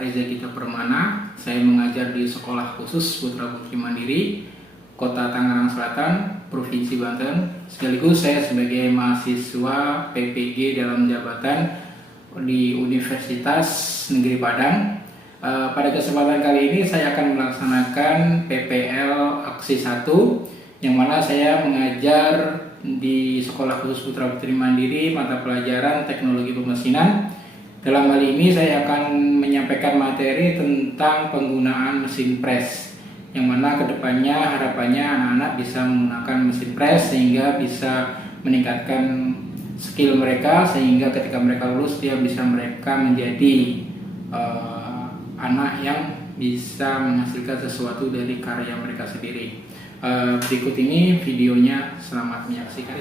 Reza Gita Permana. Saya mengajar di Sekolah Khusus Putra Putri Mandiri, Kota Tangerang Selatan, Provinsi Banten. Sekaligus saya sebagai mahasiswa PPG dalam jabatan di Universitas Negeri Padang. Pada kesempatan kali ini saya akan melaksanakan PPL Aksi 1, yang mana saya mengajar di Sekolah Khusus Putra Putri Mandiri mata pelajaran Teknologi Pemesinan. Dalam hal ini saya akan menyampaikan materi tentang penggunaan mesin press, yang mana kedepannya harapannya anak-anak bisa menggunakan mesin press sehingga bisa meningkatkan skill mereka, sehingga ketika mereka lulus mereka menjadi anak yang bisa menghasilkan sesuatu dari karya mereka sendiri. Berikut ini videonya, selamat menyaksikan.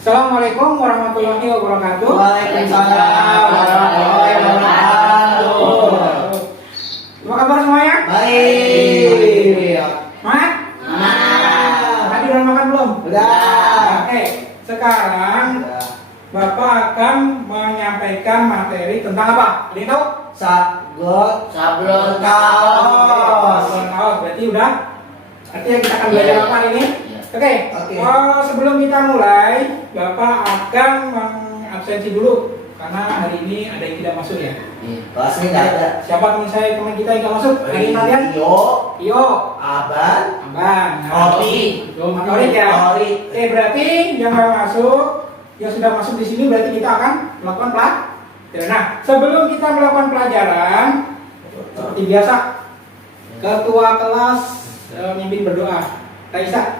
Assalamualaikum warahmatullahi wabarakatuh. Waalaikumsalam warahmatullahi wabarakatuh. Apa kabar semuanya? Baik. Semangat? Tadi udah makan belum? Udah. Oke, sekarang Bapak akan menyampaikan materi tentang apa? Ada yang tahu? Sablon kaos. Berarti udah? Artinya kita akan belajar apa hari ini? Oke. Sebelum kita mulai, Bapak akan mengabsensi dulu karena hari ini ada yang tidak masuk ya. Kelasnya nggak ada. Siapa teman kita yang nggak masuk? Hari ini kalian? Iyo, Aban, Ori. Ori ya. Oke, berarti yang nggak masuk, yang sudah masuk di sini berarti kita akan melakukan pelajaran. Nah, sebelum kita melakukan pelajaran, seperti biasa, ketua kelas memimpin berdoa. Raisa,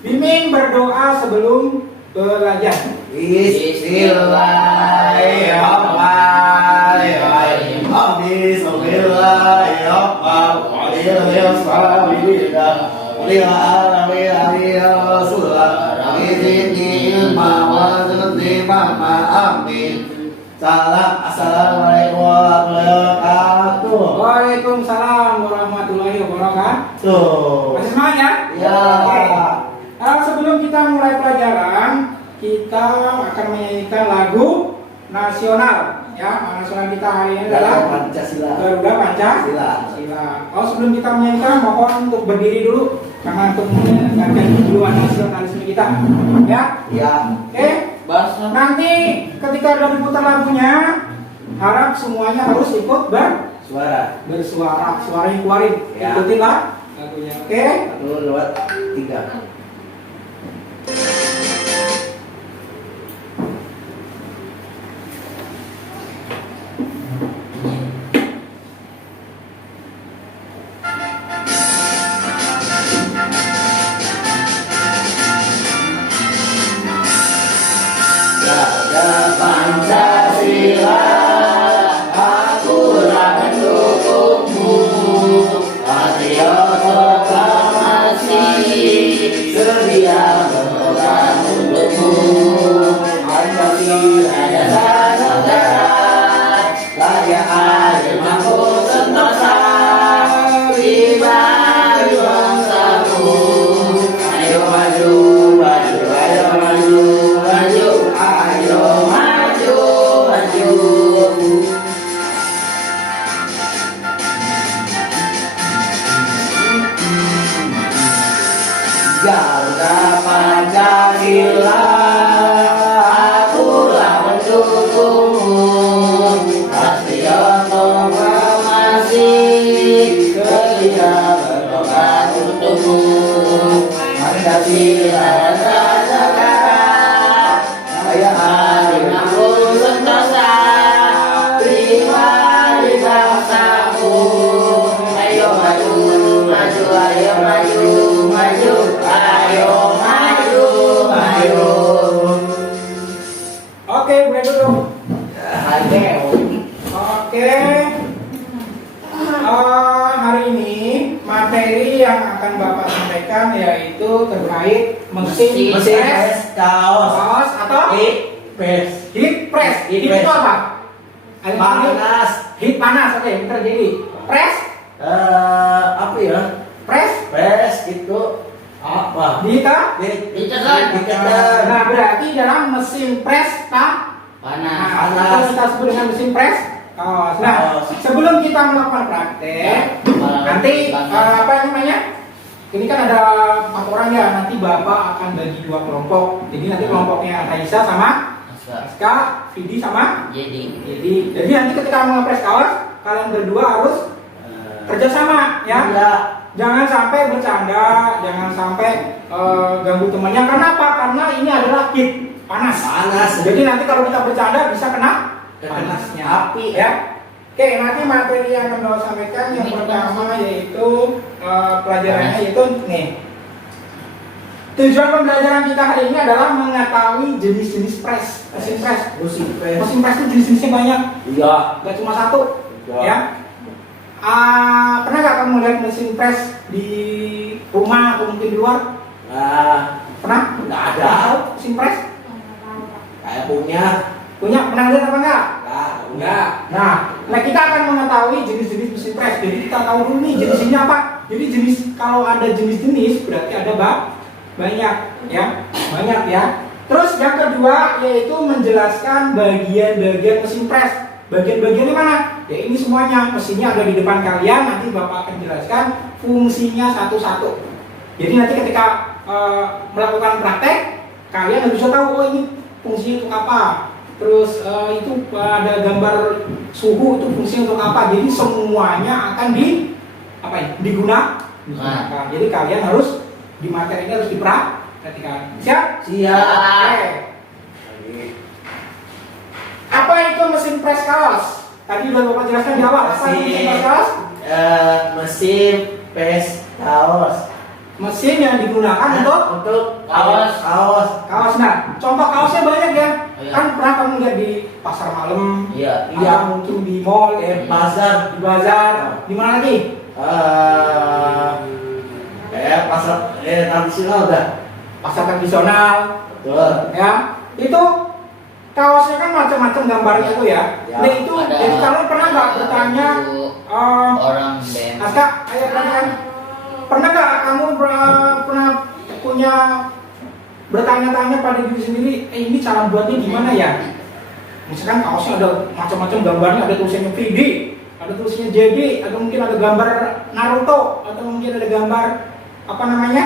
bimbing berdoa sebelum belajar. Bismillahirrahmanirrahim. Salam, assalamualaikum warahmatullahi wabarakatuh. Waalaikumsalam warahmatullahi wabarakatuh. Masih semangat ya? Ya. Sebelum kita mulai pelajaran, kita akan menyanyikan lagu nasional. Ya, nasional kita hari ini adalah Pancasila. Garuda Pancasila. Sebelum kita menyanyikan, mohon untuk berdiri dulu karena untuk menyanyikan tujuan nasionalisme kita. Ya? Ya. Oke. Nanti ketika udah diputar lagunya, harap semuanya harus ikut bersuara. Suara yang keluarin. Ya. Ikutinlah lagunya. Oke? 1, 2, 3. Pancasila, akulah pendukungmu. Patriot proklamasi, sedia berkorban untukmu. Pancasila dasar negara, layak adil makmur sentosa. Pribadi bangsaku, ayo maju, maju, ayo maju, maju, ayo maju, maju. Garuda Pancasila, akulah pendukungmu. Patriot proklamasi, sedia berkorban untukmu. Pancasila dasar negara, layak adil makmur sentosa. Pribadi bangsaku, ayo maju, maju, ayo maju, maju, ayo maju, maju. Oke, mulai dulu. Oke. Hari ini materi yang akan Bapak sampaikan yaitu terkait mesin press, kaos atau heat press. Heat itu apa? Panas. Heat panas, oke, bentar jadi. Press? Apa ya? Press itu apa? Ditekan. Ditekan. Nah, berarti dalam mesin press panas. Nah, panas. Kita sebut dengan mesin press kaos. Nah, sebelum kita melakukan praktek, nanti apa namanya? Ini kan ada 4 orang ya. Nanti Bapak akan bagi 2 kelompok. Jadi nanti kelompoknya Raisa sama Aska, Vidi sama jadi nanti ketika mengepres kaos, kalian berdua harus kerjasama ya. Jangan sampai bercanda, jangan sampai ganggu temannya. Karena apa? Karena ini adalah heat, panas. Jadi nanti kalau kita bercanda bisa kena panasnya api ya. Oke, nanti materi yang akan saya sampaikan yang pertama yaitu pelajarannya yaitu nih. Tujuan pembelajaran kita hari ini adalah mengetahui jenis-jenis press, mesin press. Mesin press itu jenis-jenisnya banyak. Iya. Gak cuma satu. Ya. Pernah nggak kamu lihat mesin press di rumah atau mungkin di luar? Pernah? Nggak ada. Mesin press? Saya punya. Pernah lihat apa enggak? Enggak. Nah kita akan mengetahui jenis-jenis mesin press. Jadi kita tahu dulu nih jenisnya apa. Jadi kalau ada jenis-jenis berarti ada banyak ya. Terus yang kedua yaitu menjelaskan bagian-bagian mesin press. Bagian-bagiannya mana? Ya ini semuanya, mesinnya ada di depan kalian. Nanti Bapak akan jelaskan fungsinya satu-satu. Jadi nanti ketika melakukan praktek, kalian harus bisa tahu oh ini fungsinya untuk apa. Terus itu ada gambar suhu itu fungsinya untuk apa. Jadi semuanya akan digunakan. Jadi kalian harus di materi ini harus diperhatikan. Siap? Oke. Apa itu mesin press kaos? Tadi udah Bapak jelaskan di awal. Apa itu mesin press kaos? Mesin press kaos. Mesin yang digunakan untuk kaos. Nah, contoh kaosnya banyak ya. Kan pernah kamu lihat di pasar malam? Iya. Mungkin di mall, Di bazar. Di mana lagi? Kayak pasar tradisional udah. Pasar tradisional. Betul. Ya, itu kaosnya kan macam-macam gambarnya itu ya. Nah itu, jadi kalian pernah nggak bertanya? Orang band. Aska, ayo kalian. Pernah nggak kamu pernah punya bertanya-tanya pada diri sendiri, ini cara buatnya gimana ya? Misalkan kaosnya ada macam-macam gambarnya, ada tulisannya VD, ada tulisannya JD, atau mungkin ada gambar Naruto, atau mungkin ada gambar apa namanya?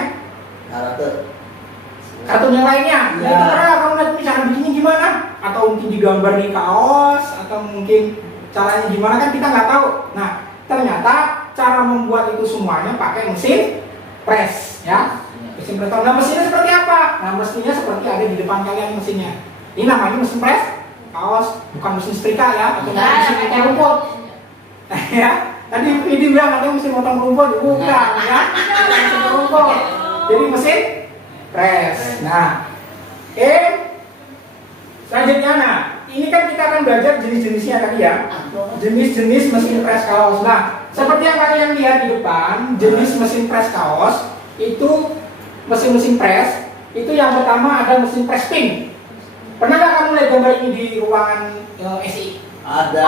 Kartun yang lainnya. Ya. Itu pernah kamu lihat cara bikinnya gimana? Atau mungkin digambar di kaos, atau mungkin caranya gimana kan kita nggak tahu. Nah ternyata cara membuat itu semuanya pakai mesin press ya. Mesin press. Nah mesinnya seperti apa? Nah mesinnya seperti ada di depan kalian mesinnya. Ini namanya mesin press kaos, bukan mesin setrika ya, atau mesin potong rumput. Ya, tadi ini bilang ada mesin potong rumput, bukan ya? Mesin rumput. Jadi mesin press. Nah, selanjutnya ini kan kita akan belajar jenis-jenisnya tadi ya. Jenis-jenis mesin press kaos. Nah, seperti yang kalian lihat di depan, jenis mesin press kaos itu mesin-mesin press itu yang pertama ada mesin press pin. Pernah nggak kamu lihat gambar ini di ruangan SI? Ada.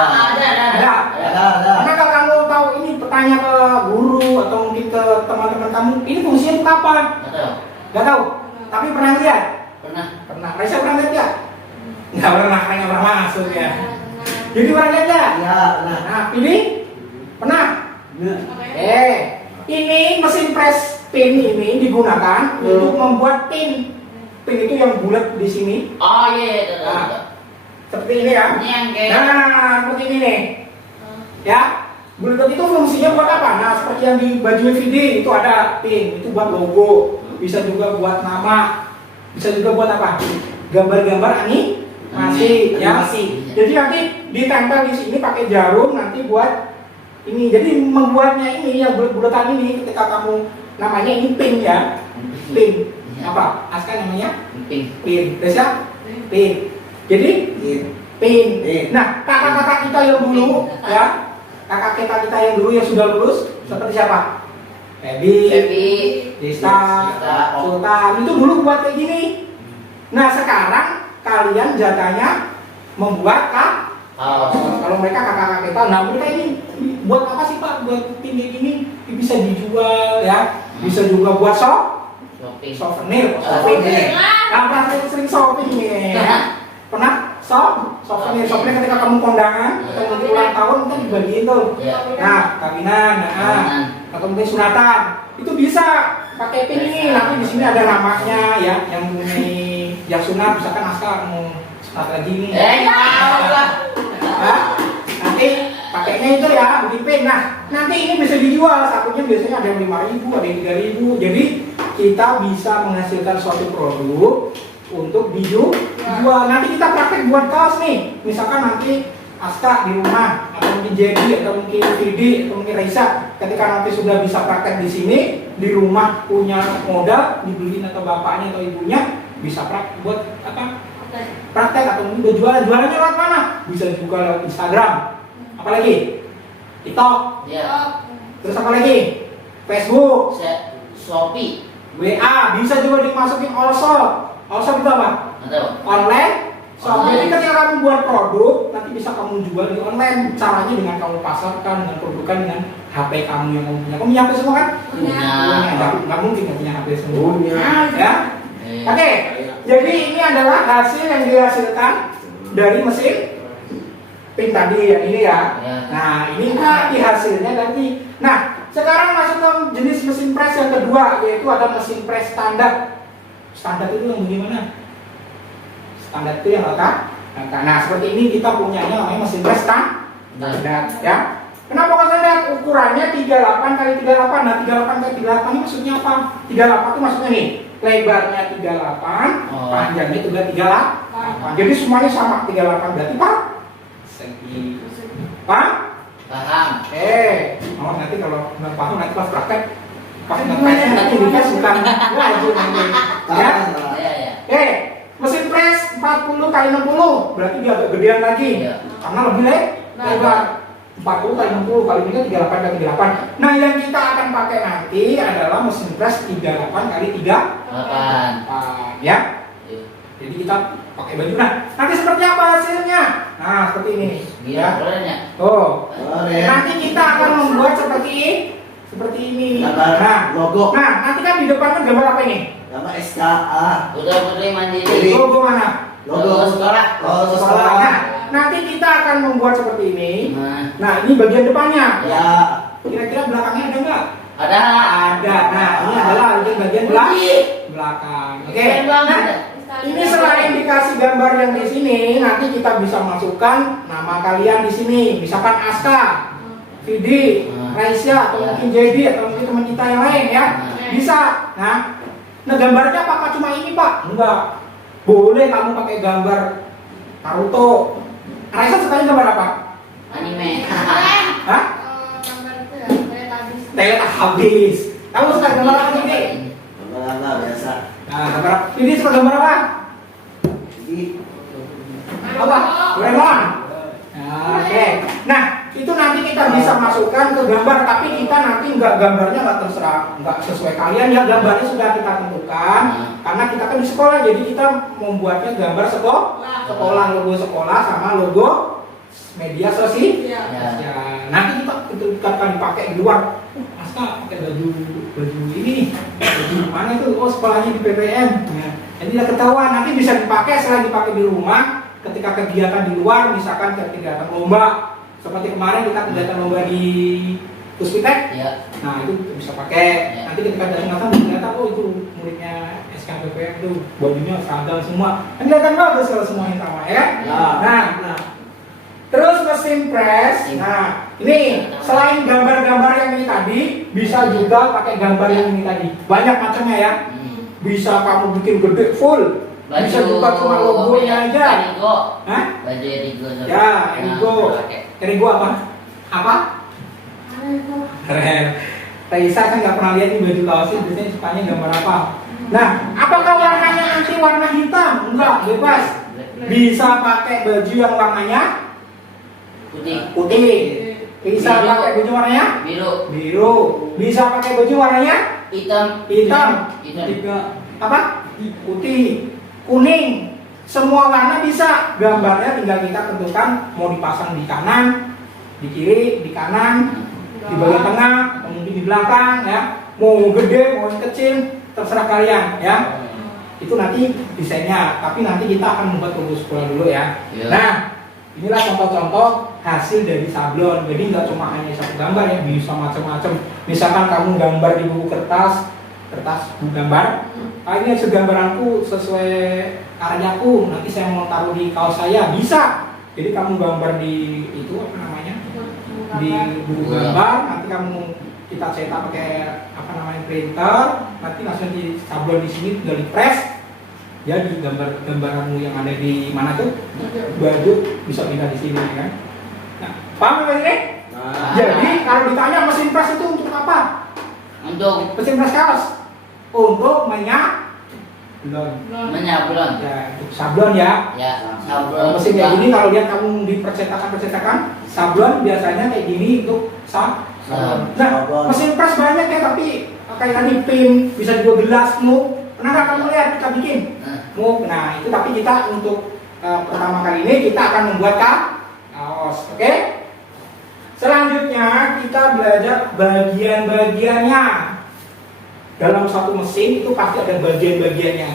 Pernah nggak kamu tahu ini bertanya ke guru atau mungkin ke teman-teman kamu, ini fungsinya untuk apa? Nggak tahu. Tapi pernah lihat? Pernah. Raisa pernah lihat ya? Nggak pernah, karena nggak pernah masuk ya. Jadi pernah lihat ya? Iya. Nah, ini pernah? Ini mesin press pin ini digunakan untuk membuat pin. Pin itu yang bulat di sini. Oh iya. Nah, seperti ini ya. Ini yang kayak. Nah, seperti ini nih. Ya. Bulat itu fungsinya buat apa? Nah, seperti yang di baju VD itu ada pin, itu buat logo. Bisa juga buat nama. Bisa juga buat apa? Gambar-gambar animasi, ya. Jadi nanti ditempel di sini pakai jarum nanti buat ini. Jadi membuatnya ini yang bulat-bulatan ini ketika kamu namanya ini pin ya. Pin. Apa? Aska namanya? Pin. Desa? Pin. Jadi pin. Nah, kakak-kakak kita yang dulu ya, kakak kita yang dulu yang sudah lulus seperti siapa? Febi, Dista, Sultan. Itu dulu buat kayak gini. Nah, sekarang kalian jatahnya membuat kalau mereka kakak-kakak kita, nah mereka ini buat apa sih Pak? Buat pin kayak gini bisa dijual ya, bisa juga buat souvenir. Nah, pernah sering shopping nih ya? Pernah souvenir ketika kamu kondangan atau mungkin ulang tahun itu dibagiin tuh. Nah, kawinan, atau mungkin sunatan, itu bisa pakai pin ini. Nanti di sini ada namanya ya, yang sunat, misalkan Aska mau sunat lagi nih. Nanti pakainya itu ya, bikin pin. Nah, nanti ini bisa dijual. Satunya biasanya ada yang 5.000, ada yang 3.000. Jadi kita bisa menghasilkan suatu produk untuk dijual. Nanti kita praktek buat kaos nih. Misalkan nanti Aska di rumah, atau mungkin Jadi, atau mungkin Vidi, atau mungkin Raisa, ketika nanti sudah bisa praktek di sini, di rumah punya modal, dibeliin atau bapaknya atau ibunya, bisa praktek buat apa? Praktek atau mungkin berjualan. Jualannya lewat mana? Bisa juga lewat Instagram. Apalagi? TikTok. Terus apa lagi? Facebook. Shopee. WA. Bisa juga dimasukin all-shop. All-shop itu apa? Online. Jadi ketika kamu buat produk, nanti bisa kamu jual di online. Caranya dengan kamu pasarkan, dengan produkan, dengan HP kamu yang kamu punya. Kamu punya HP semua kan? Punya. Nggak mungkin nggak punya HP semua. Punya. Ya? Oke. Jadi ini adalah hasil yang dihasilkan dari mesin pin tadi ya, ini ya. Nah, ini nanti hasilnya nanti. Nah, sekarang masuk ke jenis mesin press yang kedua, yaitu ada mesin press standar. Standar itu yang bagaimana? Standar itu yang rata. Nah, seperti ini kita punyanya namanya mesin press standar ya. Kenapa kok standar? Ukurannya 38 kali 38. Nah, 38 kali 38 ini maksudnya apa? 38 itu maksudnya nih, lebarnya 38, panjangnya juga 38. Jadi semuanya sama, 38 berarti Pak? Segi. Paham? Nanti kalau nggak paham nanti pas praktek pas ngepresnya nanti dia suka laju nanti. Ya? Mesin press 40 kali 60 berarti dia agak gedean lagi. Karena lebih lebar. 40 kali 60 kali ini 38 kali 38. Nah, yang kita akan pakai nanti adalah mesin press 38 kali 38. Ya. Jadi kita pakai baju. Nah, nanti seperti apa hasilnya? Nah, seperti ini. Ya. Tuh. Nanti kita akan membuat seperti ini. Nah, logo. Nah, nanti kan di depan kan gambar apa ini? Gambar SKA. Putra Putri Mandiri. Logo mana? Logo sekolah. Logo sekolah. Nah, nanti kita akan membuat seperti ini. Nah, ini bagian depannya. Ya. Kira-kira belakangnya ada nggak? Ada. Nah, ini adalah bagian belakang. Oke. Nah, ini selain dikasih gambar yang di sini, nanti kita bisa masukkan nama kalian di sini. Misalkan Aska, Vidi, Raisa, atau mungkin Jadi, atau mungkin teman kita yang lain ya. Bisa. Nah, gambarnya apakah cuma ini Pak? Enggak. Boleh kamu pakai gambar Naruto. Raisa sukanya gambar apa? Anime. Hah? Teletubbies. Kamu suka gambar apa ini? Gambar biasa. Nah, gambar ini suka gambar apa? Jadi Apa? Doraemon. Oke. Nah, itu nanti kita bisa masukkan ke gambar, tapi kita nanti gambarnya nggak terserah, nggak sesuai kalian ya. Gambarnya sudah kita tentukan, karena kita kan di sekolah, jadi kita membuatnya gambar sekolah, logo sekolah sama logo media sosial. Ya. Nanti kita akan dipakai di luar. Aska pakai baju ini nih. Baju mana itu? Oh, sekolahnya di PPM. Nah, jadi udah ketahuan. Nanti bisa dipakai selain dipakai di rumah. Ketika kegiatan di luar, misalkan kegiatan lomba, seperti kemarin kita kegiatan lomba di Puspitek, nah itu bisa pakai. Nanti ketika datang ternyata oh itu muridnya SKPPM itu bajunya seragam semua, kan kelihatan bagus kalau semuanya sama ya. Nah, terus mesin press. Nah, ini selain gambar-gambar yang ini tadi, bisa juga pakai gambar yang ini tadi. Banyak macamnya ya. Bisa kamu bikin gede full. Bisa juga cuma logonya aja. Erigo. Hah? Baju Erigo. Ya, Erigo. Erigo apa? Apa? Keren. Raisa kan nggak pernah lihat nih baju kaosnya, biasanya sukanya gambar apa? Nah, apakah warnanya nanti warna hitam? Enggak, bebas. Bisa pakai baju yang warnanya putih. Bisa pakai baju warnanya biru. Bisa pakai baju warnanya hitam. Apa? Putih. Kuning, semua warna bisa. Gambarnya tinggal kita tentukan mau dipasang di kanan, di kiri, di kanan, di bagian tengah, atau mungkin di belakang ya. Mau gede, mau kecil, terserah kalian ya. itu nanti desainnya, tapi nanti kita akan membuat logo sekolah dulu ya. Iya. Nah, inilah contoh-contoh hasil dari sablon. Jadi nggak cuma hanya satu gambar ya, bisa macam-macam. Misalkan kamu gambar di buku kertas buku gambar. Ini hasil gambaranku sesuai karyaku. Nanti saya mau taruh di kaos saya, bisa. Jadi kamu gambar di itu apa namanya? Di buku gambar. Nanti kamu kita cetak pakai apa namanya printer. Nanti langsung di sablon di sini tinggal di press. Ya di gambaranmu yang ada di mana tuh baju bisa pindah di sini kan. Nah, paham nggak ini? Nah. Jadi kalau ditanya mesin press itu untuk apa? Untuk Mesin press kaos untuk menyablon. Ya, untuk sablon ya. ya Mesin kayak gini kalau lihat kamu di percetakan sablon biasanya kayak gini untuk sablon. Nah, Sablon. mesin press banyak ya, tapi kayak tadi pin bisa juga gelas mug. Pernah nggak kamu lihat kita bikin? Mug. Nah, itu tapi kita untuk pertama kali ini kita akan membuat kaos. Oke? Selanjutnya kita belajar bagian-bagiannya. Dalam satu mesin itu pasti ada bagian-bagiannya.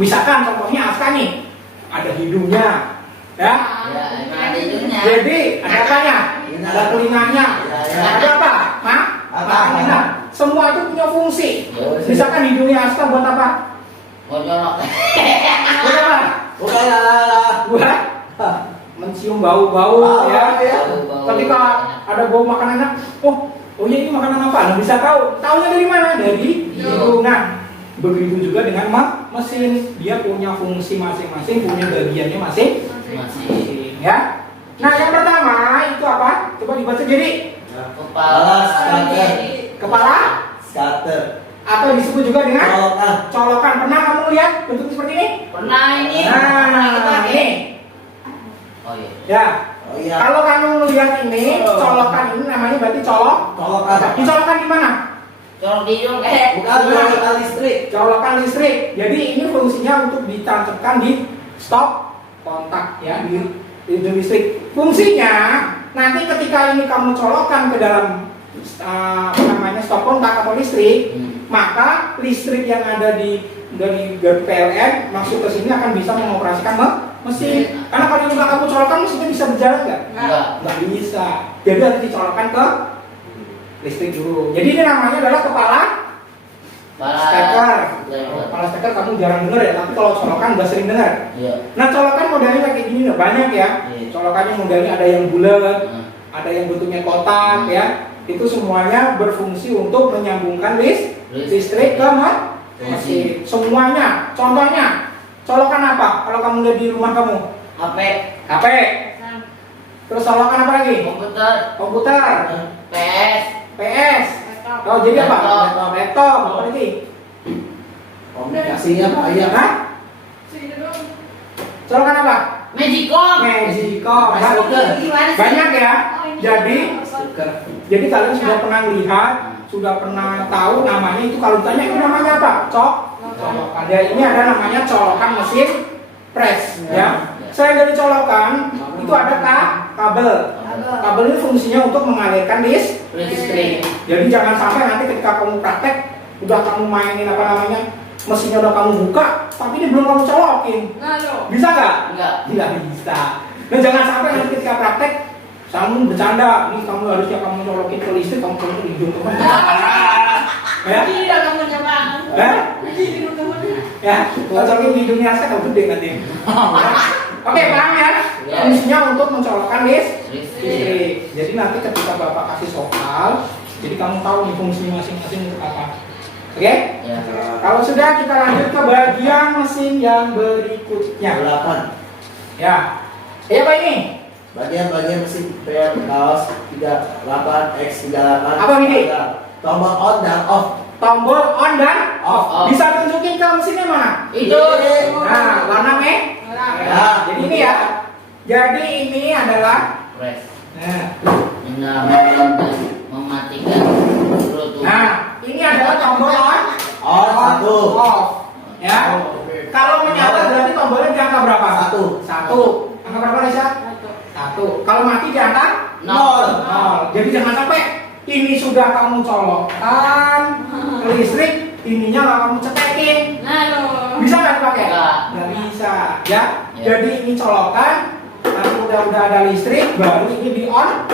Misalkan contohnya Aska nih, ada hidungnya, ya. ya emang ada hidungnya. Jadi ada apanya? Ada telinganya. Ya. Ada apa? Hah? Apa? Nah, semua itu punya fungsi. Misalkan hidungnya Aska buat apa? Bojolok. Buat apa? Bukan lah. Buat mencium bau-bau ya. Bau-bau. Ketika ada bau makanannya, oh ya ini makanan apa? Nah, bisa tahu. Taunya dari mana? Dari hidung. Nah, begitu juga dengan mesin. Dia punya fungsi masing-masing, punya bagiannya masing-masing. Ya. Nah, yang pertama itu apa? Coba dibaca jadi Kepala Scatter. kepala Scatter. atau disebut juga dengan Colokan. colokan. Pernah kamu lihat bentuk seperti ini? pernah ini. Nah, ini. Oh iya. Ya. Oh iya. Kalau kamu lihat ini, colokan ini namanya berarti Colokan. Dicolokkan di mana? Colok di hidung Bukan colokan listrik. Colokan listrik. Jadi ini fungsinya untuk ditancapkan di stop kontak ya di hidung listrik. Fungsinya nanti ketika ini kamu colokkan ke dalam apa namanya stop kontak atau listrik, maka listrik yang ada dari gardu PLN masuk ke sini akan bisa mengoperasikan mesin. Karena kalau juga kamu colokkan mesinnya bisa berjalan nggak? Enggak. Nggak bisa. Jadi harus dicolokkan ke listrik dulu. Jadi ini namanya adalah kepala steker. Kepala steker kamu jarang dengar ya, tapi kalau colokan udah sering dengar. Iya. Nah, colokan modelnya kayak gini nih, banyak ya. Iya. Colokannya modelnya ada yang bulat, ada yang bentuknya kotak ya. Itu semuanya berfungsi untuk menyambungkan listrik ke mesin. Semuanya. Contohnya, colokan apa? Kalau kamu lihat di rumah kamu, HP, HP. Terus colokan apa lagi? Komputer, PS, PS. Oh, jadi apa? Laptop. Apa lagi? Komunikasinya Pak iya. Hah? Colokan apa? Magicom. Magicom. Gimana sih? Banyak ya. Stiker. Jadi kalian sudah pernah lihat, sudah pernah tahu namanya itu kalau ditanya itu namanya apa? Colokan. Ya, ini ada namanya colokan mesin press ya. Selain dari colokan, itu ada kabel. Kabel ini fungsinya untuk mengalirkan listrik. Jadi jangan sampai nanti ketika kamu praktek, udah kamu mainin apa namanya, mesinnya udah kamu buka, tapi ini belum kamu colokin. Bisa nggak? Enggak. Tidak bisa. Dan jangan sampai nanti ketika praktek, kamu bercanda, ini kamu harusnya kamu colokin ke listrik, kamu colokin ke hidung teman. Ya? Ya, colokin di hidungnya saya kamu gede nanti. Oke, paham ya? Fungsinya untuk mencolokkan listrik. Jadi nanti ketika Bapak kasih soal, jadi kamu tahu nih fungsinya masing-masing untuk apa. Oke? Ya. Kalau sudah kita lanjut ke bagian mesin yang berikutnya. 8. Ya. Apa ini? Bagian mesin per kaos 38x38. Apa ini? Tombol on dan off. Tombol on dan off. Off. Bisa tunjukin ke mesinnya mana? Itu. Nah, warna merah. Ya. Jadi ini ya. Jadi ini adalah Press. nah, Menyalakan dan mematikan Bluetooth. nah, ini adalah tombol on, On satu. off. Ya. Kalau menyala berarti tombolnya di angka berapa? Satu. Angka berapa, Reza? 1. Kalau mati di angka Nol. 0. Jadi jangan sampai ini sudah kamu colokkan ke listrik, ininya nggak kamu cetekin. Bisa nggak dipakai? Nggak. Nggak bisa, ya. Ya. Jadi ini colokan, nanti udah ada listrik, baru ini di on,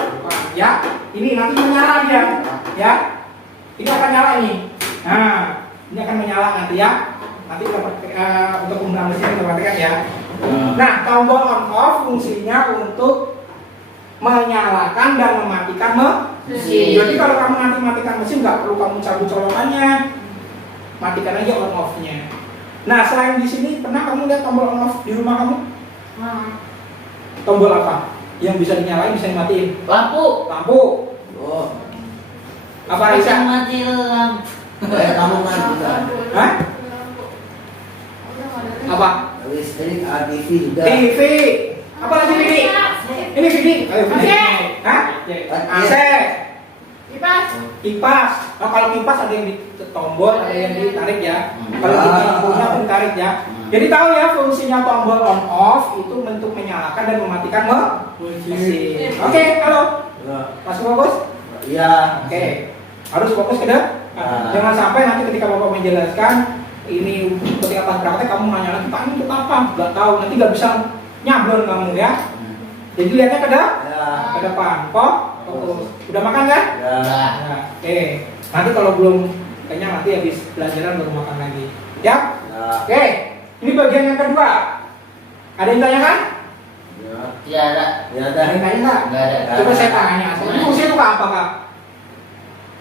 ya. Ini nanti menyala dia, ya. Ini akan nyala ini. Nah, ini akan menyala nanti ya. Nanti kita untuk penggunaan mesin kita perhatikan ya. Nah, tombol on off fungsinya untuk menyalakan dan mematikan mesin. Jadi kalau kamu nanti matikan mesin nggak perlu kamu cabut colokannya, matikan aja on off-nya. Nah, selain di sini pernah kamu lihat tombol on off di rumah kamu? Tombol apa? Yang bisa dinyalain, bisa dimatiin? Lampu. Lampu. Oh, Apa Aisyah? Mati lampu. kamu mati kan? Hah? Apa? Listrik, TV juga. TV. Apa lagi TV? Ini TV. Ayo, AC. Hah? AC. Kipas. Kipas. Nah, kalau kipas ada yang ditombol, ada yang ditarik ya. Kalau kunci lampunya pun ditarik ya. Jadi tahu ya fungsinya tombol on off itu untuk menyalakan dan mematikan mesin. Oke, halo. Masih fokus? Iya. Oke. Harus fokus ke depan. Jangan sampai nanti ketika Bapak menjelaskan ini ketika pas praktek kamu nanya lagi, Pak ini untuk apa? Gak tahu, nanti gak bisa nyablon kamu ya. Jadi lihatnya ke depan. Ya. Ke depan, kok? Fokus. Udah makan kan? Ya. Nah, oke. Nanti kalau belum kayaknya nanti habis pelajaran baru makan lagi. Ya? Ya. Oke. Ini bagian yang kedua. Ada yang tanya kan? Ya. Tidak ada. Ya Ada yang tanya nggak? Nggak ada. Coba saya tanya. Ini fungsinya itu apa kak?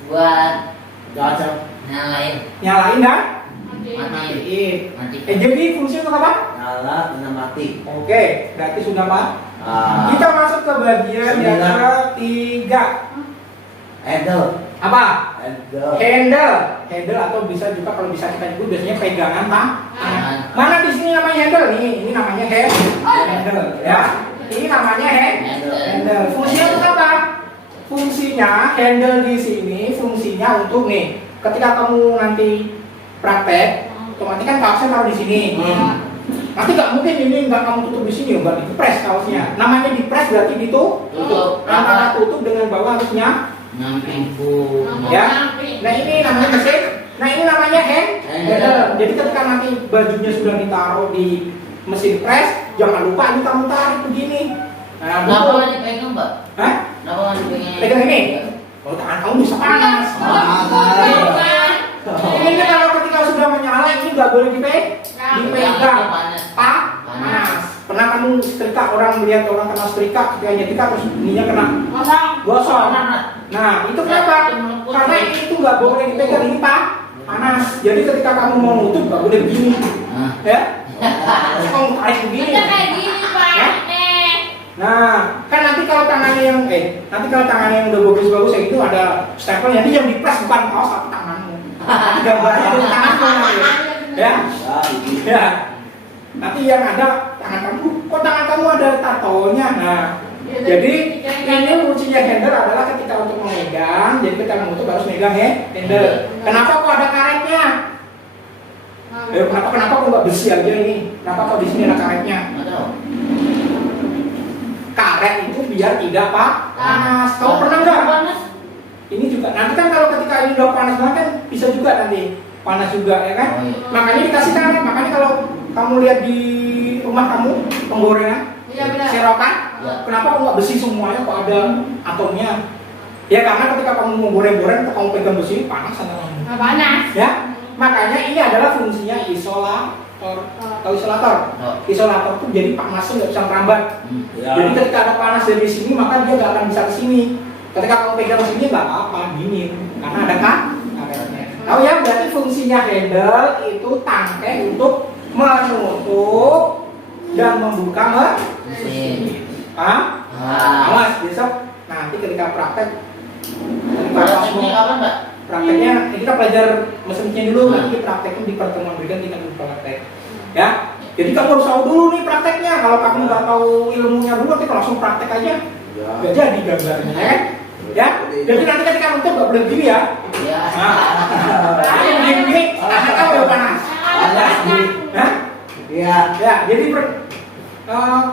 Buat Gacor. nyalain. Nyalain dan Matiin. matiin. Matikan. Jadi fungsinya itu apa? Nyala, kena mati. Oke, berarti sudah pak. Ah. Kita masuk ke bagian yang Sembilan. ketiga. Handle. Apa? Handle. Handle. Handle atau bisa juga kalau bisa kita nyebut biasanya pegangan pak. Tangan. Mana di sini namanya handle nih? Ini namanya handle ya. Ini namanya handle. Fungsinya untuk apa? Fungsinya handle di sini fungsinya untuk nih. Ketika kamu nanti praktek, otomatis kan kaosnya taruh di sini. Nanti nggak mungkin ini nggak kamu tutup di sini, nggak dipres kaosnya. Namanya dipres berarti ditutup. Tutup. Antara tutup dengan bawah harusnya. Nyamping bu. Ya. Nah ini namanya mesin. Nah ini namanya handle. Jadi ketika nanti bajunya sudah ditaruh di mesin press, jangan lupa ini kamu tarik begini. Nah, Kenapa betul. nggak dipegang, Mbak? Hah? Kenapa nggak dipegang? Pegang ini. Kalau tangan kamu bisa panas. Ini kalau ketika sudah menyala ini nggak boleh dipegang. Panas. Pernah kamu setrika orang melihat orang kena setrika ketika nyetrika terus ininya kena gosong. Nah itu kenapa? Karena ini itu nggak boleh dipegang ini panas. Jadi ketika kamu mau nutup nggak boleh begini, ya. Kamu tarik begini. Ya? Nah, kan nanti kalau tangannya yang nanti kalau tangannya yang udah bagus-bagus kayak gitu ada stempelnya. Jadi yang dipres bukan kaos tapi tanganmu. Gambarnya dari tanganmu, ya. Ya. Nanti yang ada tangan kamu, kok tangan kamu ada tatonya. Nah, jadi ini fungsinya handle adalah ketika untuk memegang. Jadi kita menutup harus megang ya handle. Kenapa kok ada karetnya? Kenapa kok nggak besi aja ini? Kenapa kok di sini ada karetnya? Karet itu biar tidak panas. Kamu pernah nggak? Ini juga nanti kan kalau ketika ini udah panas banget kan bisa juga nanti panas juga ya kan? Makanya dikasih karet. Makanya kalau kamu lihat di rumah kamu penggorengan, serokan, kenapa kok nggak besi semuanya? Kok ada atomnya? Ya karena ketika kamu mau goreng-goreng, kamu pegang besi panas sama kamu. Ya, makanya ini adalah fungsinya isolator. Tahu isolator? Isolator itu jadi panasnya nggak bisa merambat. Jadi ketika ada panas dari sini, maka dia nggak akan bisa ke sini. Ketika kamu pegang sini nggak apa-apa, dingin, karena ada karetnya. Tahu ya? Berarti fungsinya handle itu tangkai untuk menutup dan membuka mesin. Awas besok nanti ketika praktek. Prakteknya kapan, Mbak? Prakteknya kita belajar mesinnya dulu, nanti prakteknya di pertemuan berikutnya kita praktek. Ya. Jadi kamu harus tahu dulu nih prakteknya. Kalau kamu nggak tahu ilmunya dulu, nanti langsung praktek aja. Nggak jadi gambarnya, ya kan? Ya. Jadi nanti ketika nutup nggak boleh begini ya. Ya. Nah, begini, tangan kamu udah panas. Hah? Iya. Ya. Jadi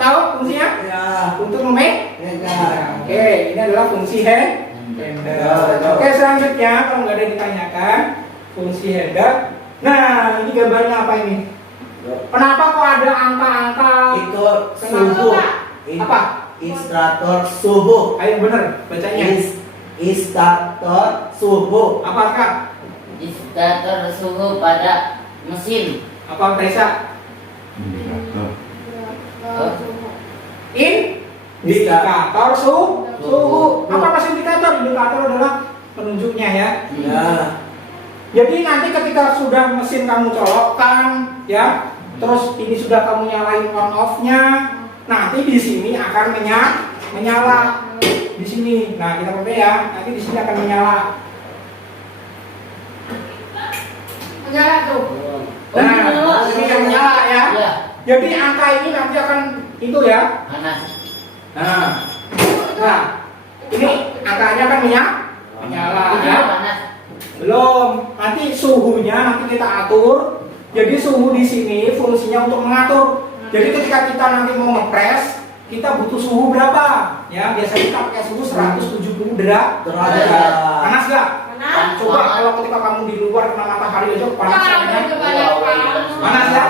tahu fungsinya? Ya. Untuk memegang. Ya. Oke, ini adalah fungsi handle. Oke, selanjutnya kalau nggak ada yang ditanyakan fungsi handle. Nah, ini gambarnya apa ini? Kenapa kok ada angka-angka? Itu suhu. Apa? Indikator suhu. Ayo bener bacanya. Indikator suhu. Apa Kak? Indikator suhu pada mesin. Apa Reza? Indikator suhu. Apa mas indikator? Indikator adalah penunjuknya ya. Ya. Jadi nanti ketika sudah mesin kamu colokkan, ya, terus ini sudah kamu nyalain on off-nya, nanti di sini akan menyala di sini. Nah kita pakai ya, nanti di sini akan menyala. Menyala tuh. Nah, ini yang menyala ya. Ya. Jadi angka ini nanti akan itu ya. Panas. Nah, ini angkanya akan menyala Ini ya. panas. Belum, nanti suhunya nanti kita atur. Jadi suhu di sini fungsinya untuk mengatur. Jadi ketika kita nanti mau ngepres, kita butuh suhu berapa? Ya, biasanya kita pakai suhu 170 derajat. Panas nggak? Panas. Coba kalau ketika kamu di luar kena matahari aja panas ya. Panas ya?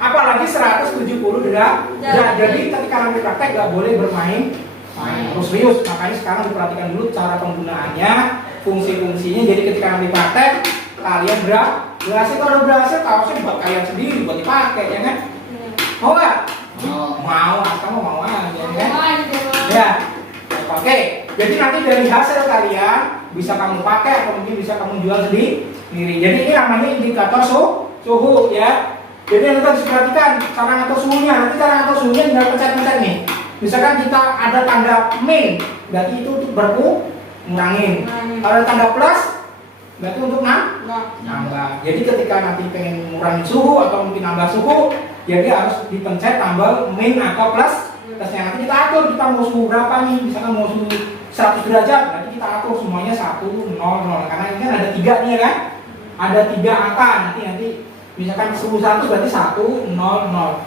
Apalagi 170 derajat. Jadi ketika nanti praktek nggak boleh bermain terus serius. Makanya sekarang diperhatikan dulu cara penggunaannya, fungsi-fungsinya. Jadi ketika nanti praktek, kalian berhasil. Kalau udah berhasil, kaosnya buat kalian sendiri, buat dipakai, ya kan? Mau nggak? Mau, kamu mau aja, ya kan? Ya, oke. Jadi nanti dari hasil kalian bisa kamu pakai atau mungkin bisa kamu jual sendiri. Jadi ini namanya indikator suhu, ya. Jadi yang kita harus perhatikan cara ngatur suhunya. Nanti cara ngatur suhunya tinggal pencet-pencet nih. Misalkan kita ada tanda min, berarti itu untuk ngurangin. Kalau ada tanda plus, berarti untuk nambah. Jadi ketika nanti pengen ngurangin suhu atau mungkin nambah suhu, jadi harus dipencet tambah min atau plus. Plusnya nanti kita atur, kita mau suhu berapa nih. Misalkan mau suhu 100 derajat, berarti kita atur semuanya 1, 0, 0. Karena ini kan ada 3 nih ya kan? Ada 3 angka, nanti misalkan suhu 1 berarti 1, 0, 0.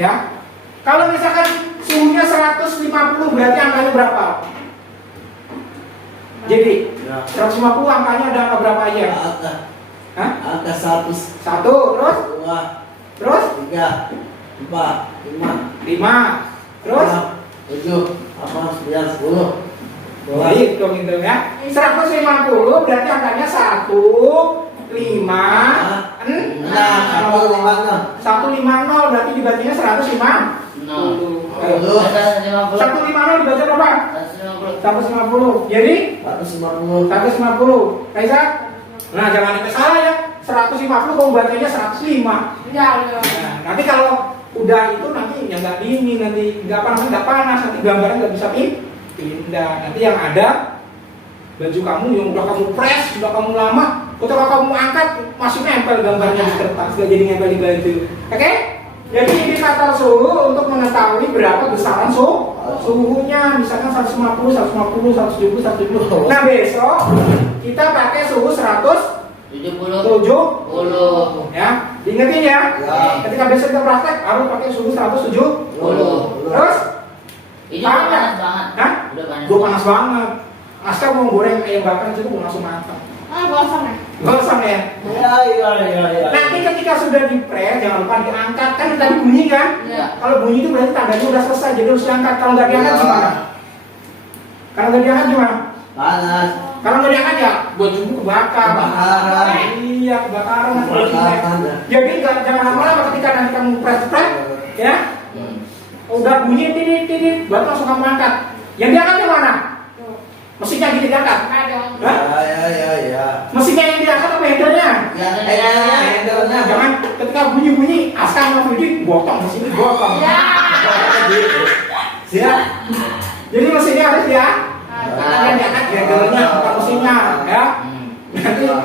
Ya. Kalau misalkan suhunya 150 berarti angkanya berapa? Jadi 150 angkanya ada angka berapa aja? Angka 1, 1, terus? 2, Terus? 3, 4, 5, terus? 7, 8, 9, 10. Baik, dong itu ya. 150 berarti angkanya 1, 5, 6. 150 berarti dibacanya 150. 150 dibaca berapa? 150. Jadi 150. Kaisa? Nah, jangan sampai salah ya. 150 kamu bacanya 105. Nah, nanti kalau udah itu nanti ya nggak dingin, nanti nggak panas, nanti gambarnya nggak bisa pindah. Nanti yang ada baju kamu yang udah kamu press, sudah kamu lama, ketika kamu angkat masih nempel gambarnya di kertas, nggak jadi nempel di baju. Oke? Jadi indikator suhu untuk mengetahui berapa besaran suhunya, misalkan 150, 150, 170, 170. Nah besok kita pakai suhu 170. Ya, diingetin ya. Ketika besok kita praktek harus pakai suhu 170. Terus? Ini panas banget. Hah? Udah panas. Gue panas banget. Aska mau goreng ayam bakar itu mau langsung matang. Gosong ya? Gosong ya. Nanti ketika sudah di-press jangan lupa diangkat, kan tadi bunyi kan? Iya. Kalau bunyi itu berarti tandanya udah selesai, jadi harus diangkat. Kalau nggak diangkat gimana? Kalau nggak diangkat gimana? Panas. Kalau nggak diangkat ya buat jumbo kebakar. Kebakaran. Iya, kebakaran. Kebakaran. Jadi jangan lama-lama ketika nanti kamu press, ya udah bunyi titit, baru langsung kamu angkat. Yang diangkat yang mana? Mesinnya gitu diangkat? Hah? Ya. Mesinnya yang diangkat apa handle-nya? Handle-nya. Jangan ketika bunyi-bunyi asal sama Fidi gotong mesinnya gotong. Siap. Jadi mesinnya harus ya. Kalian diangkat handle-nya bukan mesinnya, ya.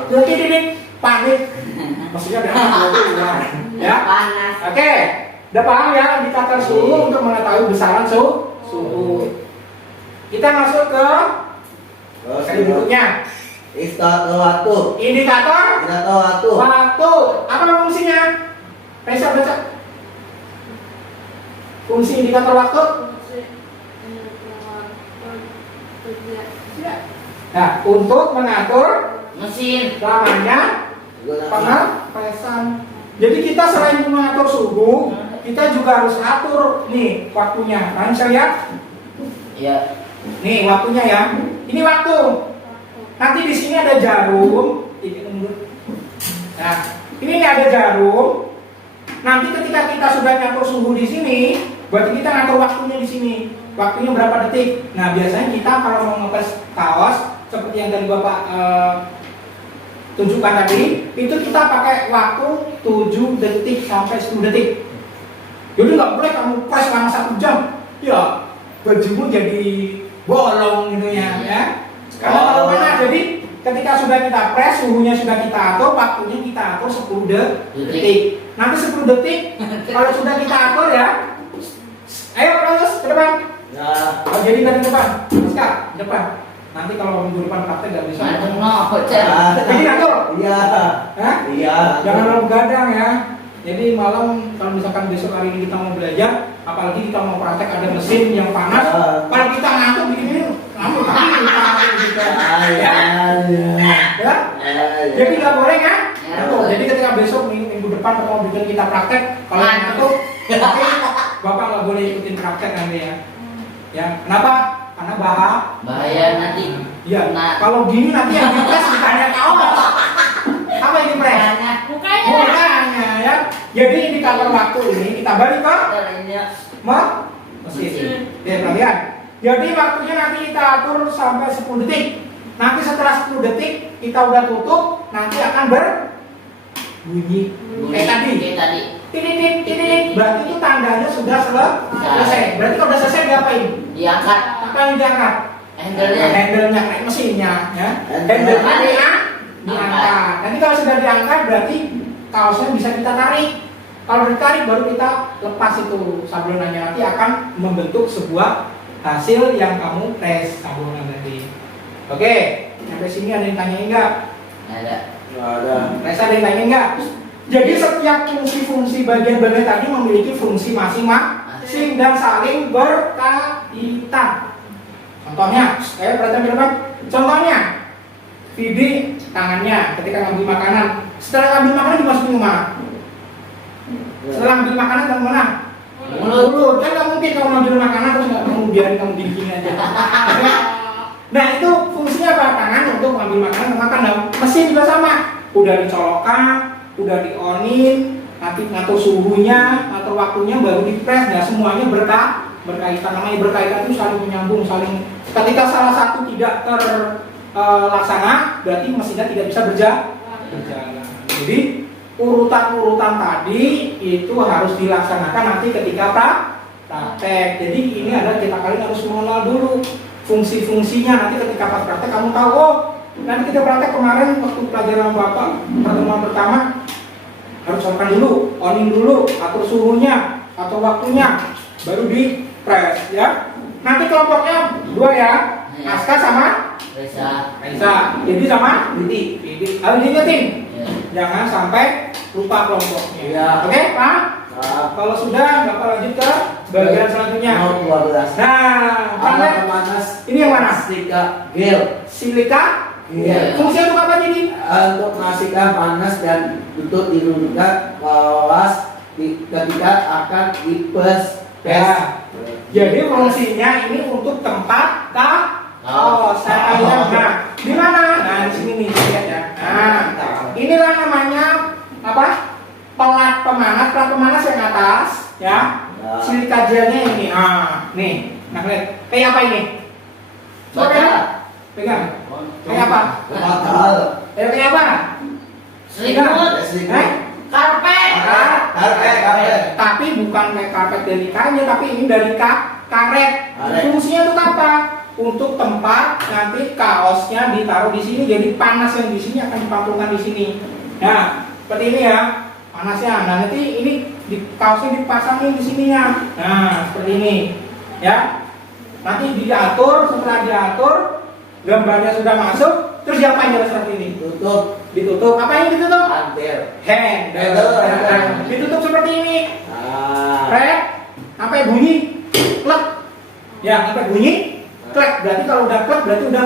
Nanti ini panik. Mesinnya diangkat ya. Panas. Oke. Udah paham ya indikator suhu untuk mengetahui besaran suhu. Kita masuk ke slide berikutnya. Indikator Indikator waktu. Apa nama fungsinya? Reza baca. Fungsi indikator waktu. Nah, untuk mengatur Mesin. lamanya pengepresan Jadi kita selain mengatur suhu, kita juga harus atur nih waktunya. Nah, bisa lihat? Ya. Nih waktunya ya. Ini waktu. Nanti di sini ada jarum. Nah, ini ada jarum. Nanti ketika kita sudah ngatur suhu di sini, berarti kita ngatur waktunya di sini. Waktunya berapa detik? Nah, biasanya kita kalau mau ngepres kaos seperti yang tadi Bapak tunjukkan tadi, itu kita pakai waktu 7 detik sampai 10 detik. Jadi nggak boleh kamu press selama 1 jam, ya bajumu jadi bolong gitu ya. Karena kalau mana, jadi ketika sudah kita press, suhunya sudah kita atur, waktunya kita atur 10 detik. Nanti 10 detik, kalau sudah kita atur ya, ayo terus ke depan. Ya. Oh, jadi dari depan, Mas Kak, depan. Nanti kalau minggu depan praktek nggak bisa. Aduh, no, bocor. Jadi atur. Iya. Hah? Iya. Jangan terlalu begadang ya. Jadi malam kalau misalkan besok hari ini kita mau belajar, apalagi kita mau praktek ada mesin yang panas, kalau kita ngantuk begini, ngantuk tapi gitu. Ya. Ya? Jadi nggak boleh kan? Jadi ketika besok minggu depan kalau mau bikin kita praktek, kalau ngantuk, oke, Bapak nggak boleh ikutin praktek nanti ya. Ya, kenapa? Karena Bahaya nanti. Iya. Nah. Kalau gini nanti yang dipres ditanya kaos. Apa yang dipres? Mukanya. Mukanya ya. Jadi indikator waktu ini kita balik ke mesin. Oke, perhatian. Jadi waktunya nanti kita atur sampai 10 detik. Nanti setelah 10 detik kita udah tutup, nanti akan berbunyi kayak tadi. Titik, berarti itu tandanya sudah selesai. Berarti kalau udah selesai diapain? Diangkat. Apa yang diangkat? Handle-nya kayak mesinnya ya. Handle-nya diangkat. Nanti kalau sudah diangkat berarti kaosnya bisa kita tarik. Kalau ditarik baru kita lepas itu sablonannya, nanti akan membentuk sebuah hasil yang kamu tes sablonan tadi. Oke, sampai sini ada yang tanyain nggak? Ada. Ada. Tes ada yang tanyain nggak? Jadi setiap fungsi-fungsi bagian-bagian tadi memiliki fungsi masing-masing dan saling berkaitan. Contohnya, perhatian di depan. Contohnya, feeding tangannya ketika ngambil makanan. Setelah ngambil makanan dimasukin ke mana? Setelah ngambil makanan ke mana? Mulut. Kan nggak mungkin kamu ngambil makanan terus nggak kamu biarin kamu gini aja. Nah itu fungsinya apa? Tangan untuk ngambil makanan ke makan. Nah, mesin juga sama. Udah dicolokkan, udah di-onin, nanti ngatur suhunya, ngatur waktunya, baru di-press. Nah semuanya berkaitan. Namanya berkaitan itu saling menyambung, saling. Ketika salah satu tidak terlaksana, berarti mesinnya tidak bisa berjalan. Jadi urutan-urutan tadi itu harus dilaksanakan nanti ketika praktek. Jadi ini adalah kita kalian harus mengenal dulu fungsi-fungsinya. Nanti ketika pas praktek kamu tahu, oh nanti kita praktek kemarin waktu pelajaran Bapak pertemuan pertama harus colokan dulu, onin dulu, atur suhunya, atur waktunya, baru di press ya. Nanti kelompoknya 2 ya, Aska sama Raisa. Jadi sama Didi. Harus diingetin. Jangan sampai lupa kelompoknya. Ya. Oke, Pak? Kalau sudah, Bapak lanjut ke bagian selanjutnya. Nomor 12. Nah, Alat pemanas. Ini yang mana? Silika gel. Silika. Iya. Fungsinya untuk apa jadi? Untuk menghasilkan panas dan untuk diluruskan kaos ketika akan dipres. Ya. Jadi fungsinya ini untuk tempat kaos. Nah, di mana? Nah, di sini nih lihat ya. Nah, inilah namanya apa? Pelat pemanas yang atas, ya. Silika gelnya ini. Nah, nih. Nah, lihat. Kayak apa ini? Coba pegang. Kayak apa? Batal. Kayak apa? Selimut. Karpet. Karpet. Tapi bukan kayak karpet dari kayu, tapi ini dari karet. Fungsinya untuk apa? Untuk tempat nanti kaosnya ditaruh di sini, jadi panas yang di sini akan dipantulkan di sini. Nah, seperti ini ya panasnya. Nah, nanti ini kaosnya dipasangin di sininya. Nah, seperti ini, ya. Nanti diatur, setelah diatur, gambarnya sudah masuk, terus diapain seperti ini? Ditutup. Apa yang ditutup? Handle. Ditutup seperti ini. Rek, sampai bunyi, klek. Ya, sampai bunyi. Klek, berarti kalau udah klek berarti udah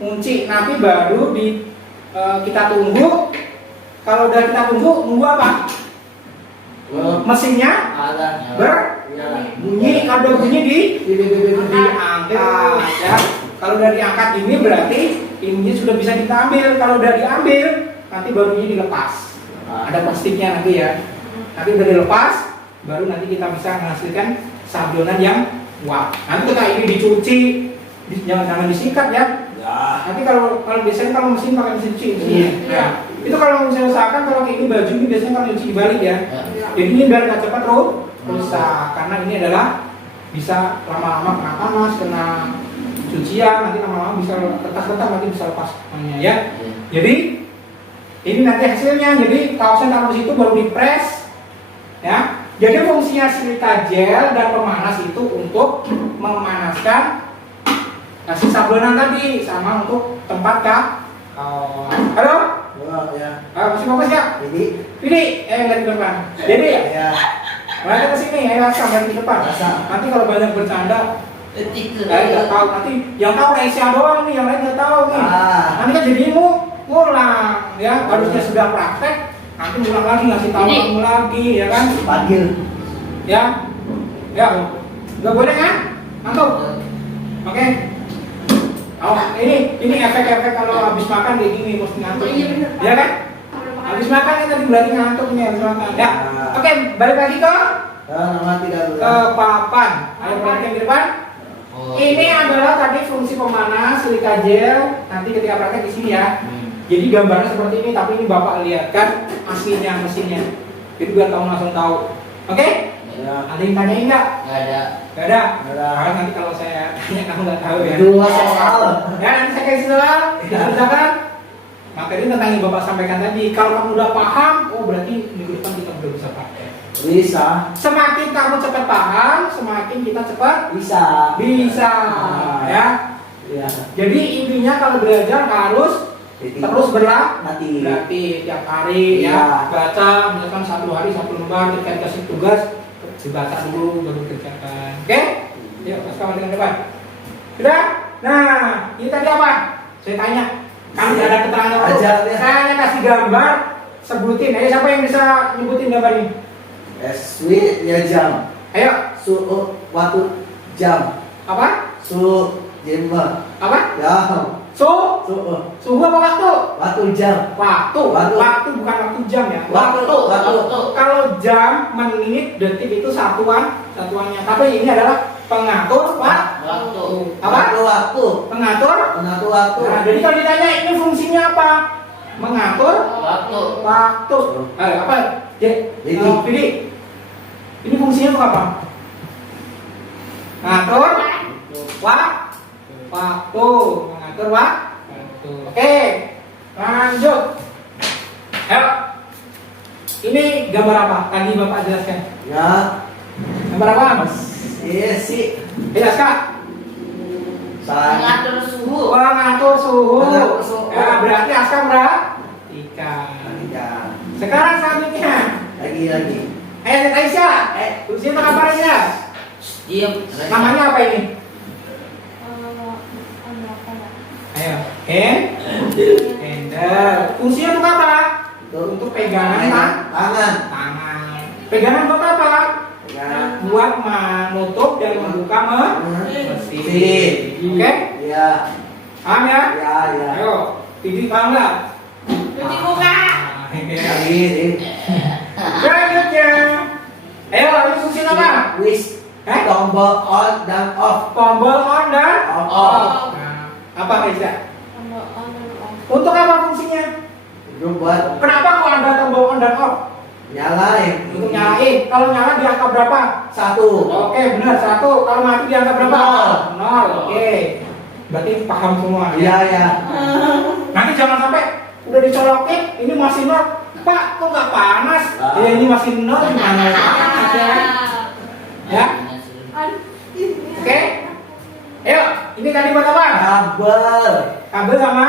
ngunci. Nanti baru kita tunggu. Kalau udah kita tunggu apa? Mesinnya Ada. Ya. bunyi, kalau bunyi diangkat ya. Kalau udah diangkat ini berarti ininya sudah bisa kita ambil. Kalau udah diambil, nanti baru ini dilepas. Ada plastiknya nanti ya. Nanti udah dilepas, baru nanti kita bisa menghasilkan sablonan yang wah. Nanti kita ini dicuci, jangan disikat ya. Ya. Nanti kalau biasanya kalau mesin pakai mesin cuci. Iya. Nah, itu kalau misalnya usahakan kalau kayak ini baju ini biasanya kalau nyuci dibalik ya. Jadi ini biar nggak cepat rusak karena ini adalah bisa lama-lama kena panas, kena cucian, nanti lama-lama bisa retak-retak, nanti bisa lepas semuanya ya. Jadi ini nanti hasilnya. Jadi kaosnya taruh di situ baru dipres ya. Jadi fungsinya silika gel dan pemanas itu untuk memanaskan si sablonan tadi sama untuk tempat kaos. Halo? Oh, ya. Masih fokus ya? Jadi. Lihat ke depan. Jadi Ya. balik ke sini, sampai di depan. Rasa. Nanti kalau banyak bercanda, Ketik nggak tahu. Nanti yang tahu Aisyah doang nih, yang lain nggak tahu nih. Nanti kan jadi ngulang, ya. Harusnya sudah praktek, nanti ngulang lagi ngasih tahu Ini. kamu lagi, ya kan? Panggil. Ya, ya. Nggak boleh kan? Ngantuk. Oke. Oh, ini efek-efek kalau habis makan kayak gini mesti ngantuk. Iya, bener, Pak. Ya kan? Habis makan kan tadi berarti ngantuk nih habis makan. Ya. Oke, balik lagi ke Nama tidak papan. Ayo perhatikan di depan. Ini adalah tadi fungsi pemanas silika gel. Nanti ketika praktek di sini ya. Jadi gambarnya seperti ini, tapi ini Bapak lihatkan aslinya mesinnya. Jadi biar kamu langsung tahu. Oke? Ya. Ada yang tanyain nggak? Nggak ada. Nggak ada. Nggak ada. Ah, nanti kalau saya tanya kamu nggak tahu ya. Dua soal. Ya, nanti saya kasih soal, dikerjakan. Materi tentang yang Bapak sampaikan tadi. Kalau kamu udah paham, oh berarti minggu depan kita udah bisa pakai. Bisa. Semakin kamu cepat paham, semakin kita cepat Bisa. bisa. Ya. Ya. Jadi intinya kalau belajar harus terus Mati. berarti tiap hari Iya. ya baca, misalkan 1 hari 1 lembar, ketika dikasih tugas dibaca dulu baru kerjakan. Oke? Yuk, terus kawan dengan depan. Sudah? Nah, ini tadi apa? Saya tanya. Kan tidak ada keterangan apa? Ajar, ya. Saya hanya kasih gambar, sebutin. Ayo siapa yang bisa nyebutin gambar ini? SW ya jam. Ayo, Suhu waktu jam. apa? Suhu jember. Apa? Jam. Suhu Suhu apa waktu? waktu jam. Waktu. Waktu. Waktu bukan waktu jam ya. Waktu. Kalau jam, menit, detik itu satuannya. Tapi ini adalah pengatur Waktu. apa? Waktu. Pengatur. Mengatur waktu. Nah, jadi kalau ditanya ini fungsinya apa? Mengatur Waktu. waktu. Apa? Ini. Pilih. Ini fungsinya untuk apa? Mengatur waktu. Mengatur waktu. Oke. Lanjut. Ayo. Ini gambar apa? Tadi Bapak jelaskan. Ya. Gambar apa? Iya sih. Jelaskan. Saya. Mengatur suhu. Mengatur suhu. Mengatur suhu. Ya, berarti Aska perhatikan. Ya. Sekarang selanjutnya. Lagi. Aisyah. Fungsinya untuk apa Aisyah? Diam. Namanya apa ini? Ayo. Handle. Fungsinya untuk apa? Untuk pegangan Tangan. tangan. Pegangan buat apa? Ya. Buat menutup dan membuka mesin. Oke? Ya. Paham ya? Ya. Ya. Ayo. Tidik paham nggak? Cuci muka. Lagi. Selanjutnya. Ayo, ini fungsinya apa? Wis. Hah? Tombol on dan off. Tombol on dan Off. off. Nah, apa Aisyah? Untuk apa fungsinya? Itu buat Kenapa kok ada tombol on dan off? nyalain. Untuk nyalain. Kalau nyala di angka berapa? 1. Oke, benar 1. Kalau mati di angka berapa? 0. Oke. Berarti paham semua. Iya ya. Nanti jangan sampai udah dicolokin, ini masih 0. Pak, kok nggak panas? Ya ini masih 0 gimana? Panas ya. Ya. Oke. Ayo, ini tadi buat apa? Kabel. Kabel sama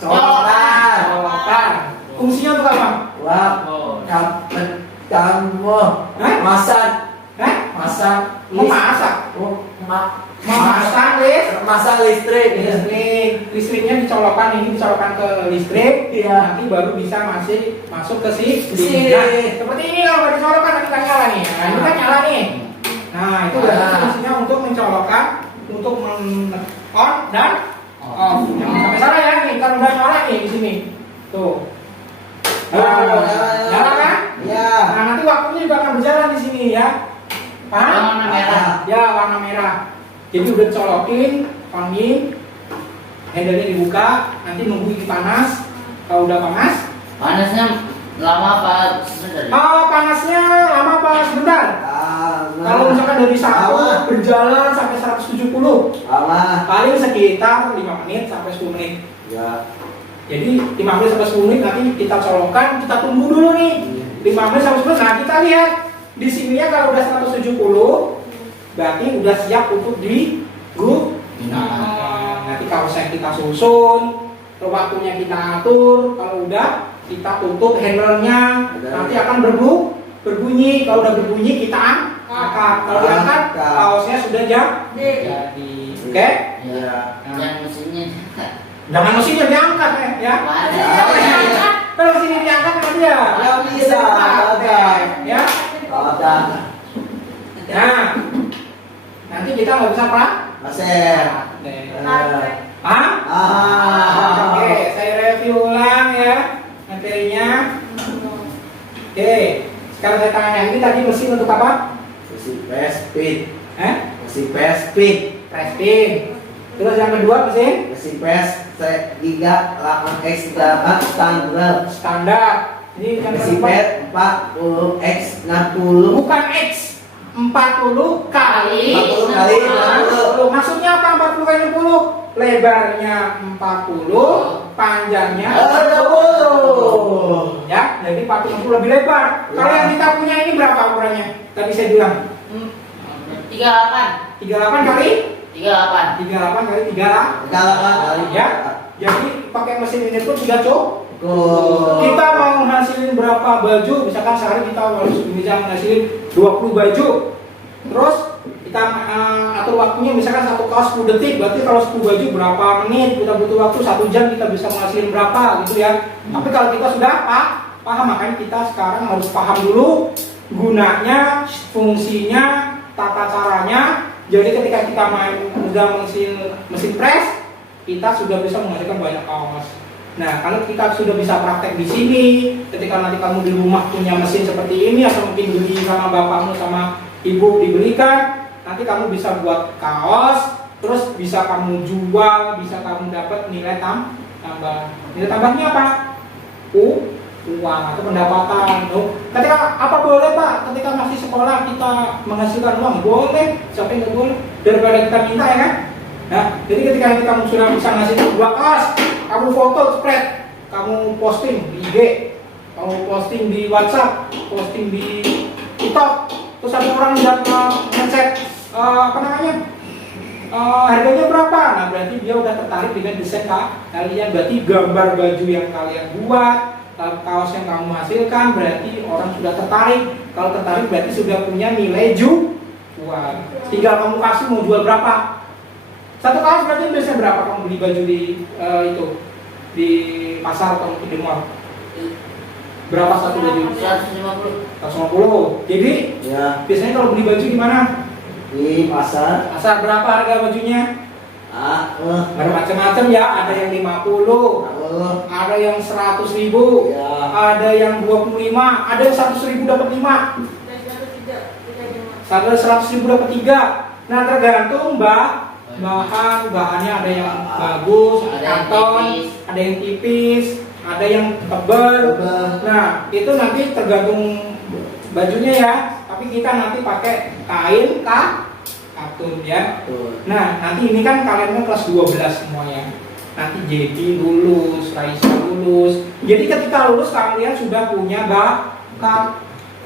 Colokan. colokan. Fungsinya untuk apa? Wah. Kamu Hah? masak. Hah? Masak. Memasak. Oh, Memasak listrik. masak listrik. Listrik. listriknya dicolokkan, ini dicolokkan ke listrik, Iya. nanti baru bisa masuk ke Sini. sini. Nah, seperti ini kalau nggak dicolokkan nanti nggak nyala nih. Nah, ini kan nyala nih. Nah, itu berarti fungsinya untuk mencolokkan, untuk on dan off. Jangan sampai salah ya nih, kan udah nyala nih di sini. Tuh. Nyala kan? Ya. Nah, nanti waktunya juga akan berjalan di sini ya. Paham? Warna merah. Ya, warna merah. Jadi udah colokin, angin, handle-nya dibuka, nanti nunggu ini panas. Kalau udah panas, Panasnya lama apa sebentar? panasnya lama apa sebentar? Kalau misalkan dari 1 Lama. berjalan sampai 170, Lama. paling sekitar 5 menit sampai 10 menit. Ya. Jadi 5 menit sampai 10 menit nanti kita colokkan, kita tunggu dulu nih. 5 menit sampai 10 menit. Nah, kita lihat di sininya kalau udah 170 berarti udah siap untuk digunakan. Nanti kaosnya kita susun, waktunya kita atur. Kalau udah kita tutup handle-nya, nanti akan berbunyi. Kalau udah berbunyi kita angkat. Kalau diangkat kaosnya sudah jadi. Oke? Ya. Yang mesinnya Jangan mesinnya diangkat ya. Ada. Kalau mesinnya diangkat nanti ya. Ya bisa, ada. Ya. Ada. Nah, nanti kita nggak bisa Masih. Hah? Oke, saya review ulang ya materinya. Oke, sekarang saya tanya, ini tadi mesin untuk apa? Mesin Speed. Mesin Speed. Pressing. Terus yang kedua mesin Mesin PS3 8X standar. standar. Ini yang Mesin keempat. PS 40X 60. Bukan X, 40 kali 40 kali 60. Maksudnya apa 40 kali 60? Lebarnya 40, panjangnya 60. ya, jadi 40 lebih lebar. Kalau yang kita punya ini berapa ukurannya? Tadi saya bilang 38. 38 kali 38. 38 kali 3 kali ya. Jadi pakai mesin ini pun sudah cukup. Oh. Kita mau menghasilin berapa baju? Misalkan sehari kita harus bisa menghasilin 20 baju. Terus kita atur waktunya misalkan satu kaos 10 detik, berarti kalau 10 baju berapa menit? Kita butuh waktu 1 jam, kita bisa menghasilin berapa gitu ya. Tapi kalau kita sudah paham, makanya kita sekarang harus paham dulu gunanya, fungsinya, tata caranya. Jadi ketika kita udah mesin press, kita sudah bisa menghasilkan banyak kaos. Nah, kalau kita sudah bisa praktek di sini, ketika nanti kamu di rumah punya mesin seperti ini, atau mungkin beli sama bapakmu sama ibu dibelikan, nanti kamu bisa buat kaos, terus bisa kamu jual, bisa kamu dapat nilai tambah. Nilai tambahnya apa? Uang atau pendapatan. Ketika apa boleh Pak? Ketika masih sekolah kita menghasilkan uang, boleh. Siapa yang nggak boleh? Daripada kita minta ya kan? Nah, jadi ketika kamu sudah bisa ngasih 2 kaos, kamu foto, spread, kamu posting di IG, kamu posting di WhatsApp, posting di TikTok, terus ada orang yang nge-chat harganya berapa? Nah, berarti dia udah tertarik dengan desain kalian, berarti gambar baju yang kalian buat, kaos yang kamu hasilkan, berarti orang sudah tertarik. Kalau tertarik berarti sudah punya nilai jual. Tinggal kamu kasih mau jual berapa. Satu kaos berarti biasanya berapa kamu beli baju di di pasar atau di mall? Berapa satu baju? 150. 150. Jadi Ya, biasanya kalau beli baju gimana? di pasar. Pasar berapa harga bajunya? Ada macam-macam ya, ada yang 50, ada yang 100.000, Ya. ada yang 25, ada yang 100.000 dapat 5, ada 100.000 dapat 3. Nah, tergantung bahannya ada yang bagus, Ada yang karton, tipis. ada yang tipis, ada yang tebal. Nah, itu nanti tergantung bajunya ya. Tapi kita nanti pakai kain katun ya. Nah, nanti ini kan kalian kelas 12 semuanya. Nanti jadi lulus, Raisa lulus. Jadi ketika lulus kalian sudah punya bakat,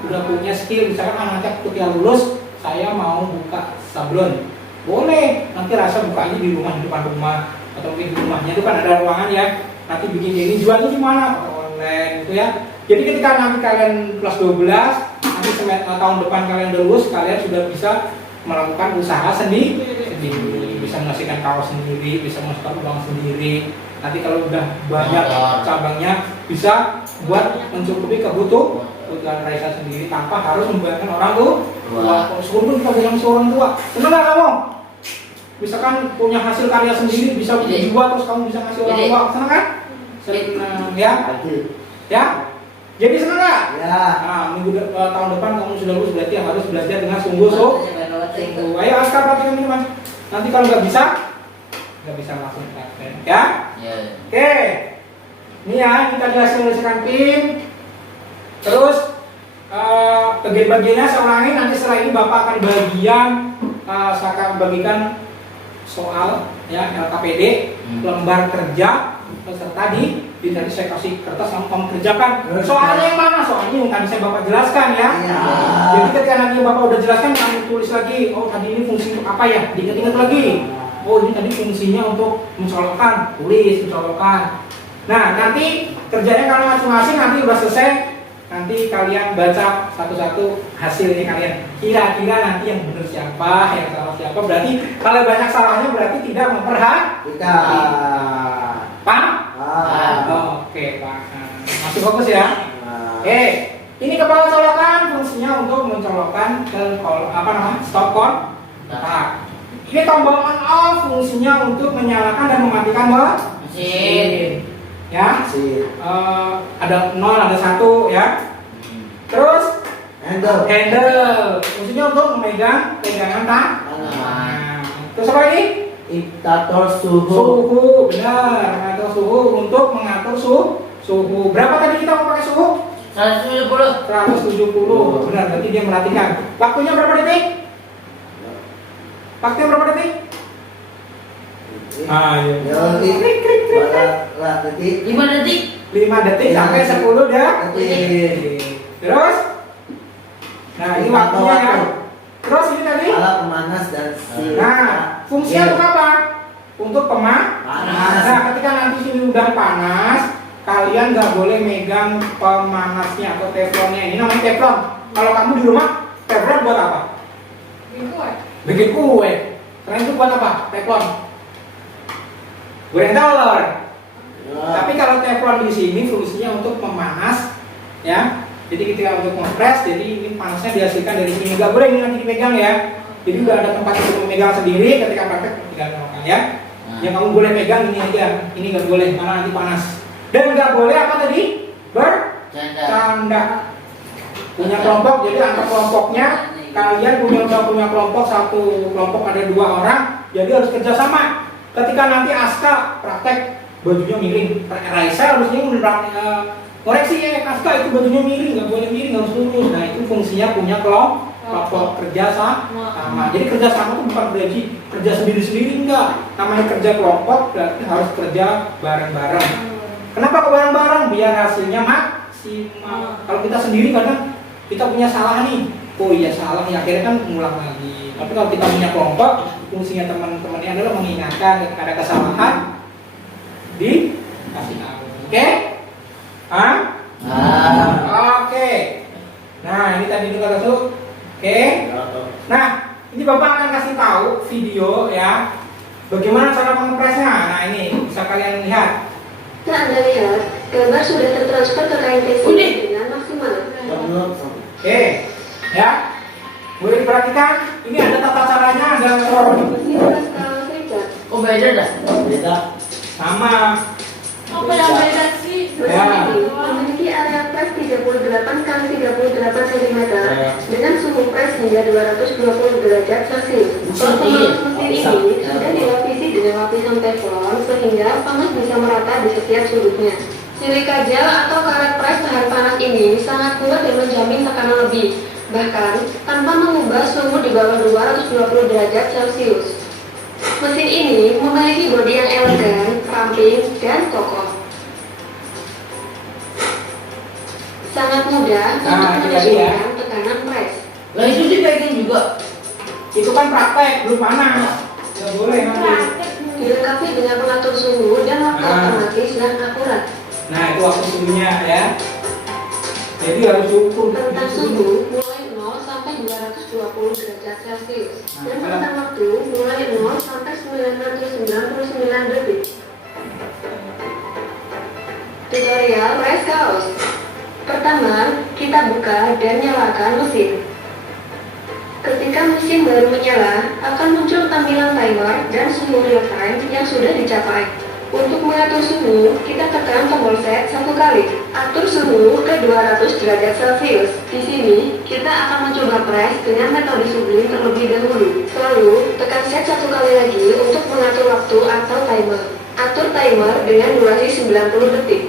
sudah punya skill. Misalkan anaknya ketika lulus, saya mau buka sablon. Boleh, nanti Raisa buka aja di rumah, di depan rumah, atau mungkin di rumahnya itu kan ada ruangan ya. Nanti bikin ini jualnya di mana? Online gitu ya. Jadi ketika nanti kalian kelas 12, nanti tahun depan kalian lulus, kalian sudah bisa melakukan usaha sendiri, bisa menghasilkan kaos sendiri, bisa menghasilkan uang sendiri. Nanti kalau udah banyak Motor. cabangnya bisa buat mencukupi kebutuhan Raisa sendiri tanpa harus membayarkan orang tua. Meskipun kita bilang seorang tua, seneng nggak kamu? Misalkan punya hasil karya sendiri bisa Jadi. dijual terus kamu bisa ngasih orang Jadi. tua, seneng kan? Seneng ya, Adil. ya. Jadi seneng nggak? Ya. Nah, tahun depan kamu sudah lulus berarti harus belajar dengan sungguh-sungguh. Ayo Askar perhatikan ini mas. Nanti kalau nggak bisa langsung praktek, ya. Ya. Oke, ini ya kita dihasilkan PIN. Terus bagian-bagiannya saya ulangi. Nanti setelah ini bapak akan saya akan bagikan soal ya LKPD, lembar kerja peserta di tadi saya kasih kertas kamu kerjakan. Soalnya yang mana? Soalnya yang tadi saya bapak jelaskan ya. Iya. Jadi ketika nanti bapak udah jelaskan, kamu tulis lagi. Oh tadi ini fungsi untuk apa ya? Diingat-ingat lagi. Oh ini tadi fungsinya untuk mencolokkan, tulis mencolokkan. Nah nanti kerjanya kalian masing-masing nanti udah selesai. Nanti kalian baca satu-satu hasilnya kalian. Kira-kira nanti yang benar siapa, yang salah siapa. Berarti kalau banyak salahnya berarti tidak Kita. Paham? Ah. Oke, Pak. Masih fokus ya. Nah. Oke, ini kepala colokan fungsinya untuk mencolokkan ke stop kontak. Ini tombol on off fungsinya untuk menyalakan dan mematikan mesin. Ya, Si. ada 0, ada 1 ya. Terus handle fungsinya untuk memegang pegangan tangan. Nah, terus apa ini? Indikator suhu. Suhu, benar. Mengatur suhu untuk mengatur suhu. Berapa tadi kita mau pakai suhu? 170. 170. Benar, berarti dia merhatikan. Waktunya berapa detik? Waktunya berapa detik? Ayo. Lah detik. 5 detik. 5 detik sampai 10 detik. Terus? Nah, ini waktunya ya. Terus ini tadi? Alat pemanas dan Nah, fungsinya untuk apa? Untuk Panas. Nah, ketika nanti sini udah panas, kalian nggak boleh megang pemanasnya atau teflonnya. Ini namanya teflon. Kalau kamu di rumah, teflon buat apa? Bikin kue. Kalian itu buat apa? Teflon. Goreng telur. Tapi kalau teflon di sini fungsinya untuk memanas, ya. Jadi ketika untuk kompres, jadi ini panasnya dihasilkan dari sini. Nggak boleh ini nanti dipegang ya. Jadi udah ada tempat untuk memegang sendiri. Ketika praktek tinggal makan ya. Yang kamu boleh pegang ini aja. Ini nggak boleh karena nanti panas. Dan nggak boleh apa tadi? Bercanda. Punya kelompok, jadi antar kelompoknya kalian punya kelompok, satu kelompok ada 2 orang, jadi harus kerjasama. Ketika nanti Aska praktek bajunya miring, Raisa harusnya koreksi ya Aska itu bajunya miring, nggak boleh miring, harus lurus. Nah itu fungsinya punya kelompok kerja sama. Jadi kerja sama itu bukan berarti kerja sendiri-sendiri, enggak. Namanya kerja kelompok berarti harus kerja bareng-bareng. Kenapa kok bareng-bareng? Biar hasilnya maksimal. Kalau kita sendiri kadang kita punya salah nih. Oh iya salah ya, akhirnya kan ngulang lagi. Tapi kalau kita punya kelompok, fungsinya teman-temannya adalah mengingatkan ketika ada kesalahan dikasih tahu. Oke? Oke. Nah ini tadi itu kata tuh. Oke. Nah ini bapak akan kasih tahu video ya. Bagaimana cara mengepresnya? Nah ini bisa kalian lihat. Nah, Anda lihat, gambar sudah tertransfer ke kain pensil dengan maksimal. Oke, ya. Boleh diperhatikan, ini ada tata caranya, ada Mesin skala serikat. Oh beda dah. Beda. sama. Apa yang beda sih? Mesin Ya. ini memiliki area press 38 x 38 cm dengan suhu press hingga 220 derajat Celcius. Otomatis mesin ini sudah dilapisi dengan lapisan teflon sehingga panas bisa merata di setiap sudutnya. Silika gel atau karet press tahan panas ini sangat kuat dan menjamin tekanan lebih, bahkan tanpa mengubah suhu di bawah 220 derajat Celcius. Mesin ini memiliki bodi yang elegan, ramping, dan kokoh. Sangat mudah untuk Nah, itu tadi ya. menyesuaikan tekanan press. Lah itu sih pegang juga. Itu kan praktek, belum panas. Nggak boleh nanti. Dilengkapi dengan pengatur suhu dan waktu otomatis dan akurat. Nah itu waktu suhunya ya. Jadi harus ukur Tentang suhu mulai 0 sampai 220 derajat Celcius dan rentang waktu mulai 0 sampai 999 detik. Tutorial press kaos. Pertama, kita buka dan nyalakan mesin. Ketika mesin baru menyala, akan muncul tampilan timer dan suhu real time yang sudah dicapai. Untuk mengatur suhu, kita tekan tombol set satu kali. Atur suhu ke 200 derajat Celcius. Di sini, kita akan mencoba press dengan metode sublim terlebih dahulu. Lalu, tekan set satu kali lagi untuk mengatur waktu atau timer. Atur timer dengan durasi 90 detik.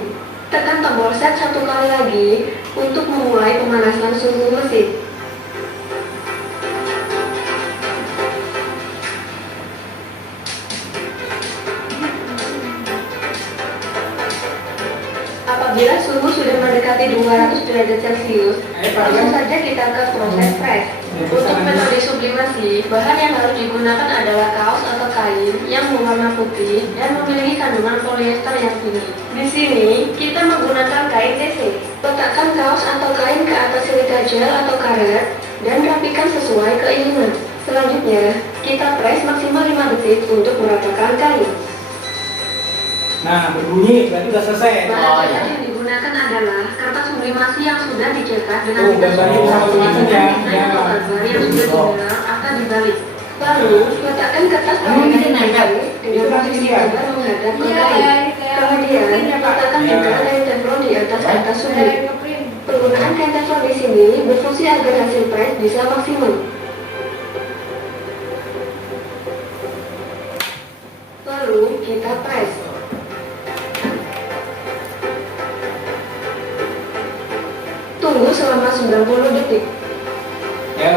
Tekan tombol set satu kali lagi untuk memulai pemanasan suhu mesin. Apabila suhu sudah mendekati 200 derajat Celcius, langsung saja kita ke proses press. Untuk metode sublimasi, bahan yang harus digunakan adalah kaos atau kain yang berwarna putih dan memiliki kandungan polyester yang tinggi. Di sini, kita menggunakan kain TC. Letakkan kaos atau kain ke atas silika gel atau karet dan rapikan sesuai keinginan. Selanjutnya, kita press maksimal 5 detik untuk meratakan kain. Nah, berbunyi berarti udah selesai. Bahan yang digunakan adalah kertas sublimasi yang sudah dicetak dengan gambarnya bisa macam-macam ya. atau gambar yang sudah diminar atau dibalik. Lalu, letakkan kertas dengan posisi gambar menghadap ke kain. Kemudian, letakkan juga kain teflon di atas kertas sublim. Penggunaan kain teflon di sini berfungsi agar hasil press bisa maksimal. Lalu, kita press. Tunggu selama 90 detik. Ya,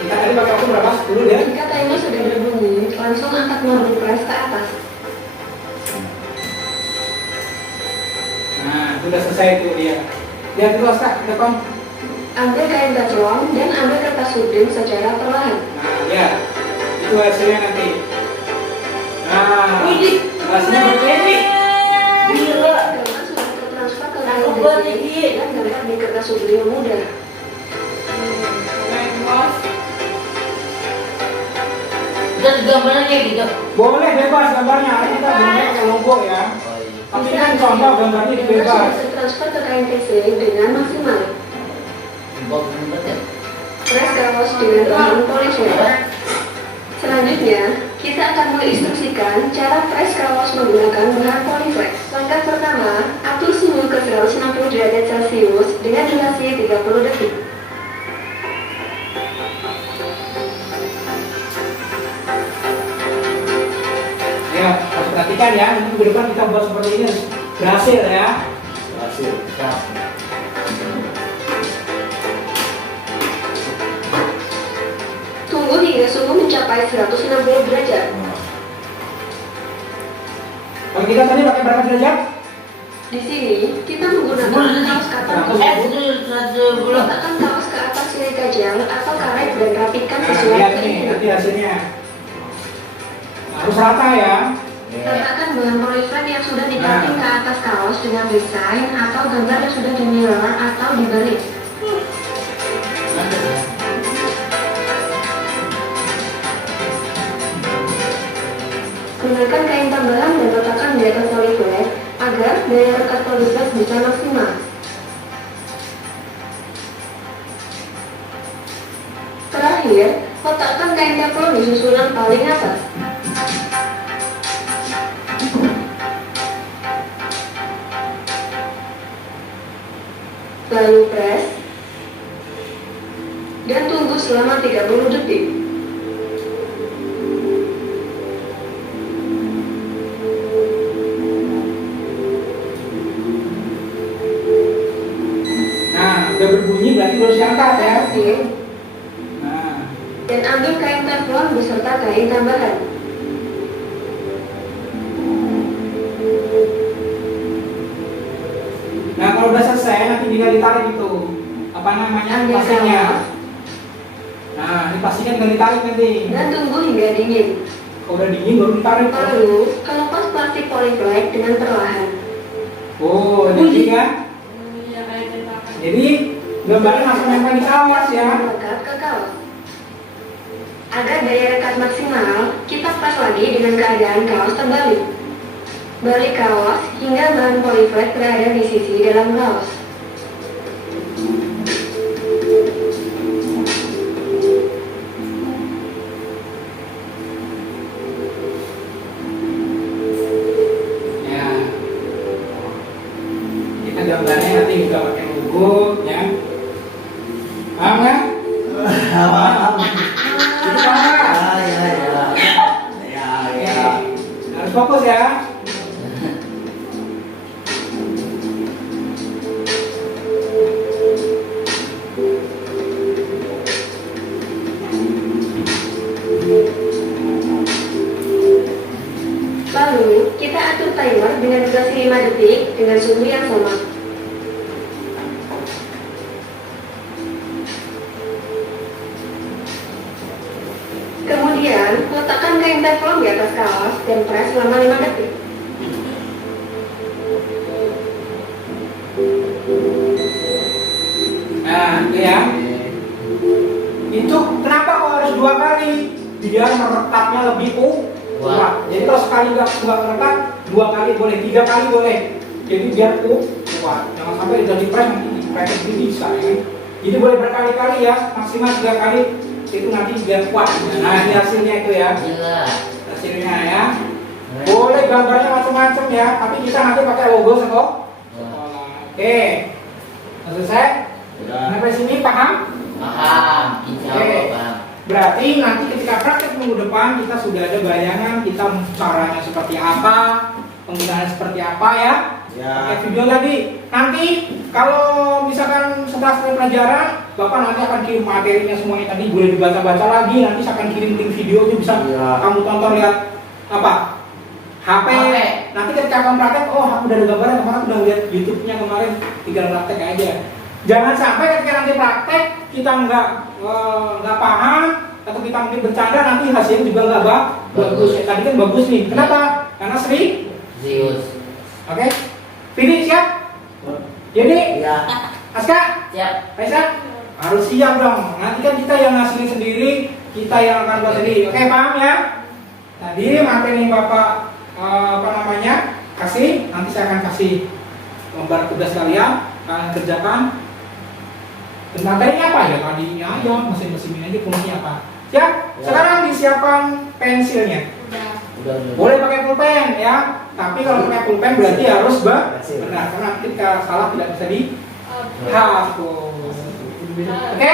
kita tadi pakai waktu berapa? 10 ya? Jika timer sudah berbunyi, langsung angkat mode press ke atas. Nah, itu udah selesai itu dia. Lihat terus Kak, ke depan. Ambil kain teflon dan ambil kertas sublim secara perlahan. Nah, ya. Itu hasilnya nanti. Nah, hasilnya seperti ini. Gila. Gambar sudah tertransfer ke kain Obat TC ini. dan gambar di kertas sublim mudah. Dan gambarnya kayak gitu. Boleh bebas gambarnya, ini kita benar pakai logo ya. Tapi kan contoh gambarnya Gambar bebas. sudah tertransfer ke kain TC dengan maksimal. Bagus banget ya. Press kaos dengan bahan polyester. Selanjutnya, kita akan menginstruksikan cara press kaos menggunakan bahan polyflex. Langkah pertama, atur suhu ke 160 derajat Celcius dengan durasi 30 detik. Ya, harus perhatikan ya, nanti ke depan kita buat seperti ini harus berhasil ya. Berhasil. Tunggu hingga suhu mencapai 160 derajat. Kalau kita tadi pakai berapa derajat? Di sini, kita menggunakan kaos katan letakkan kaos ke atas silika gel atau karet dan rapikan Nah, sesuai lihat nih, keinginan. nanti hasilnya. Harus rata ya. Letakkan bahan polyflex yang sudah dikating ke atas kaos dengan desain atau gambar yang sudah di-mirror atau dibalik. Gunakan kain tambahan dan letakkan di atas polyflex agar daya rekat polyflex bisa maksimal. Terakhir, letakkan kain teflon di susunan paling atas. Lalu press dan tunggu selama 30 detik. Nah, udah berbunyi berarti harus diangkat ya. Oke. Nah, Dan ambil kain teflon beserta kain tambahan. nah kalau udah selesai nanti tinggal ditarik itu apa namanya Ambil pasirnya. kaos Nah, ini pastinya tinggal ditarik nanti. dan tunggu hingga dingin. Kalau udah dingin baru ditarik. Lalu, lepas plastik polyflex dengan perlahan. Oh, jadi kan? Iya, kayak cetakan. Jadi gambarnya langsung nempel di kaos ya. Melekat Agar daya rekat maksimal, kita pas lagi dengan keadaan kaos terbalik. Balik kaos hingga bahan polyflex berada di sisi dalam kaos. Ya. Kita gambarnya nanti juga pakai logo ya. Paham nggak? Paham. Itu paham nggak? Ya. Harus fokus ya. Lalu, kita atur timer dengan durasi 5 detik dengan suhu yang sama. Kemudian, letakkan kain teflon di atas kaos dan press selama 5 detik. Nah, itu ya. Itu kenapa kok harus 2 kali? Biar merekatnya lebih kuat. Jadi kalau sekali nggak merekat, 2 kali boleh, 3 kali boleh. Jadi biar kuat. Jangan sampai udah dipres nanti dipres itu bisa ya. Jadi boleh berkali-kali ya, maksimal 3 kali itu nanti biar kuat. Nah, ini hasilnya itu ya. Gila. Hasilnya ya. Boleh gambarnya macam-macam ya, tapi kita nanti pakai logo sekolah. Oke. Selesai? Sampai sini paham? Paham. Insya Allah paham. Berarti nanti ketika praktek minggu depan kita sudah ada bayangan kita caranya seperti apa, penggunaannya seperti apa ya. Ya. Pakai video tadi. Nanti kalau misalkan setelah selesai pelajaran, Bapak nanti akan kirim materinya semuanya tadi, boleh dibaca-baca lagi. Nanti saya akan kirim link videonya, bisa Ya. kamu tonton lihat apa? HP. Nanti ketika kamu praktek, oh aku udah ada gambarnya, kemarin udah lihat YouTube-nya kemarin, tinggal praktek aja. Jangan sampai ketika nanti praktek kita nggak paham atau kita mungkin bercanda, nanti hasilnya juga nggak bagus. Tadi kan bagus nih. Kenapa? Karena Zeus. Oke. Vini siap? Jadi Ya. Aska, Siap. Faisal harus siap dong. Nanti kan kita yang ngasilin sendiri, kita yang akan buat sendiri. Oke, paham ya? Tadi materi yang Bapak kasih, nanti saya akan kasih gambar tugas kalian kerjakan. Dan materinya apa ya? Tadinya aja mesin-mesin aja fungsinya apa? Siap? Ya. Sekarang disiapkan pensilnya. Udah. Boleh pakai pulpen ya, tapi kalau pakai pulpen berarti harus benar, karena ketika salah tidak bisa dihapus. Oke?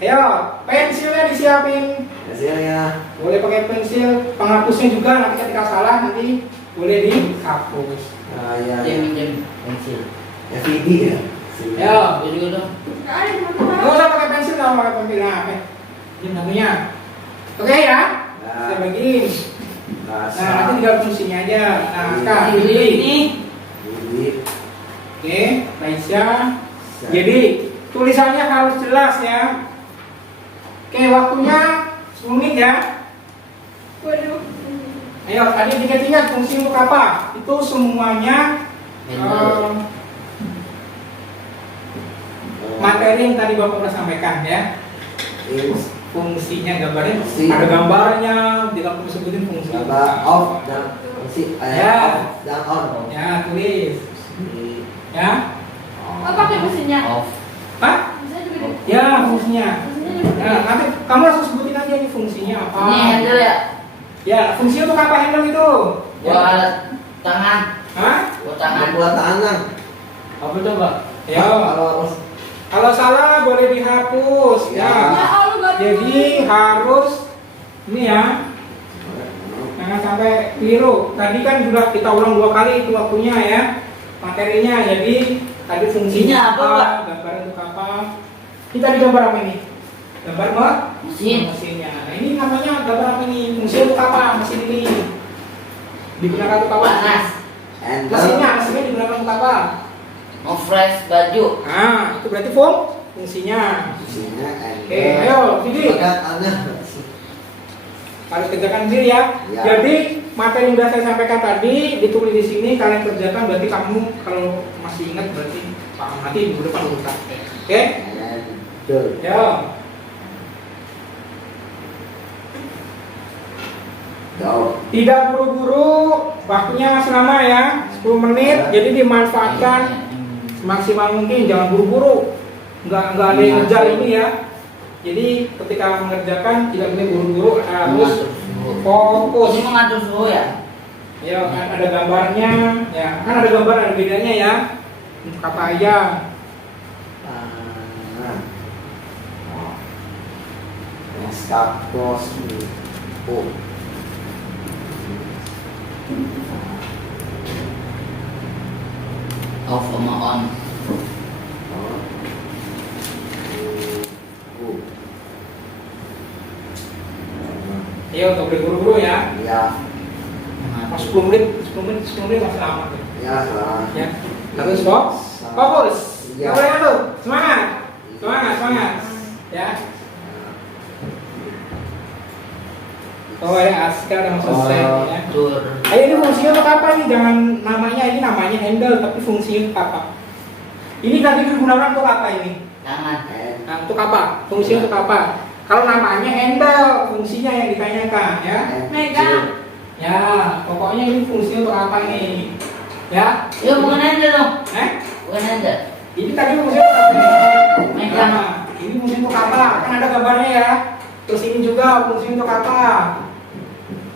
Ayo, pensilnya disiapin. Hasilnya. Boleh pakai pensil, penghapusnya juga nanti ketika salah nanti boleh dihapus. Ah, ya. Jam pensil. FVD ya. Ayo, Jadi udah. nggak usah pakai pensil, nggak pakai pensil. Nah, oke. Ini satunya. Oke ya? Saya bagiin. Nah, nanti tinggal fungsinya aja. Nah, sekarang Ini. Oke, Raisya. Jadi tulisannya harus jelas ya. Oke, waktunya 10 menit ya. Waduh. Ayo, tadi ingat-ingat fungsi untuk apa? Itu semuanya materi yang tadi Bapak sudah sampaikan ya. Fungsinya gambarnya Fungsi. ada gambarnya, tidak perlu sebutin fungsi. Gambar off dan fungsi Ya. off dan on. Ya, tulis. Ya. Oh, pakai mesinnya. Off. Hah? Bisa juga. Ya, fungsinya. Mesinnya juga. Nah, nanti kamu langsung sebutin aja ini fungsinya apa. Ini handle ya. Ya, fungsinya untuk apa handle itu? Buat tangan. Hah? Buat tangan. Buat tangan. Apa coba? Ya. Kalau salah boleh dihapus ya. Ya Allah, baru Jadi harus ini ya. Jangan sampai keliru. Tadi kan sudah kita ulang 2 kali itu waktunya ya. Materinya. Jadi tadi fungsinya Ini apa, Pak? gambar untuk apa? Kita di gambar apa ini? Gambar apa? Mesin. Mesinnya. Nah, ini namanya gambar apa ini? Fungsi untuk apa? Mesin ini digunakan untuk apa? Panas. Mesinnya digunakan untuk apa? Ngefresh baju. Nah, itu berarti fungsinya. Fungsinya Oke, ayo, Didi. tangan. Harus kerjakan sendiri ya. Ya. Jadi materi yang sudah saya sampaikan tadi ditulis di sini, kalian kerjakan. Berarti kamu kalau masih ingat berarti paham. Nanti minggu depan urutan. Oke? Betul. Ya. Jauh. Tidak buru-buru, waktunya masih lama ya, 10 menit. Jadi dimanfaatkan semaksimal mungkin, jangan buru-buru. Nggak ada yang ngejar ini ya. Jadi ketika mengerjakan tidak boleh buru-buru, harus fokus. Ini mengatur suhu ya? Ya, kan ada gambarnya, ya kan ada gambar, ada bedanya ya. Untuk apa aja? Tangan. Eskapos. Oh. Off sama on. Ya, untuk boleh buru-buru ya. Ya. Mas 10 menit masih lama tuh. Ya, salah. Ya, terus fokus. Iya. Boleh tuh, semangat. Ya. Oh ya, sekarang udah selesai ya. Tur. Ayo, ini fungsinya untuk apa nih? Jangan namanya handle, tapi fungsinya untuk apa? Ini tadi digunakan untuk apa ini? Tangan. Nah, untuk apa? Fungsinya untuk apa? Kalau namanya handle, fungsinya yang ditanyakan ya. Megang. Ya, pokoknya ini fungsinya untuk apa nih? Ya. Yuk, bukan handle dong. Bukan handle. Ini tadi fungsinya untuk apa nih? Megang. Nah, ini fungsinya untuk apa? Kan ada gambarnya ya. Terus ini juga fungsinya untuk apa?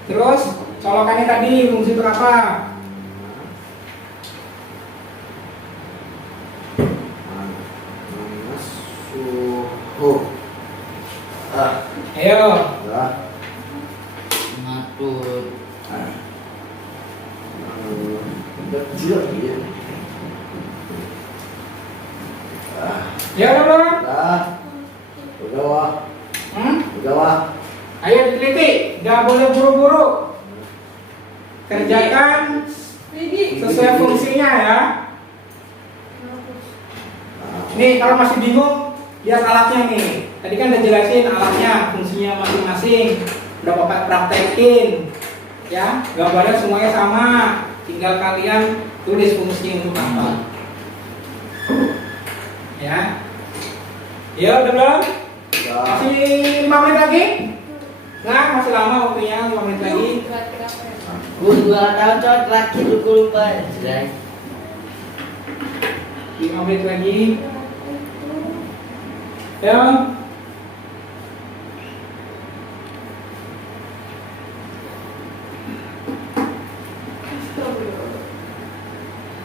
Terus colokannya tadi fungsi untuk apa? Suhu. Ayo. Ya. Mengatur. Kecil ya. Ya udah belum? Udah wah. Udah wah. Ayo diteliti, nggak boleh buru-buru. Kerjakan sesuai fungsinya ya. Nih kalau masih bingung, lihat alatnya nih. Tadi kan udah jelasin alatnya, fungsinya masing-masing. Udah Bapak praktekin, ya. Gambarnya semuanya sama. Tinggal kalian tulis fungsinya untuk apa. Ya. Ya udah belum? Masih 5 menit lagi? Nah, masih lama waktunya, 5 menit lagi. Gue 2 tahun cowok terakhir gue lupa. Jelas. 5 menit lagi. Ya.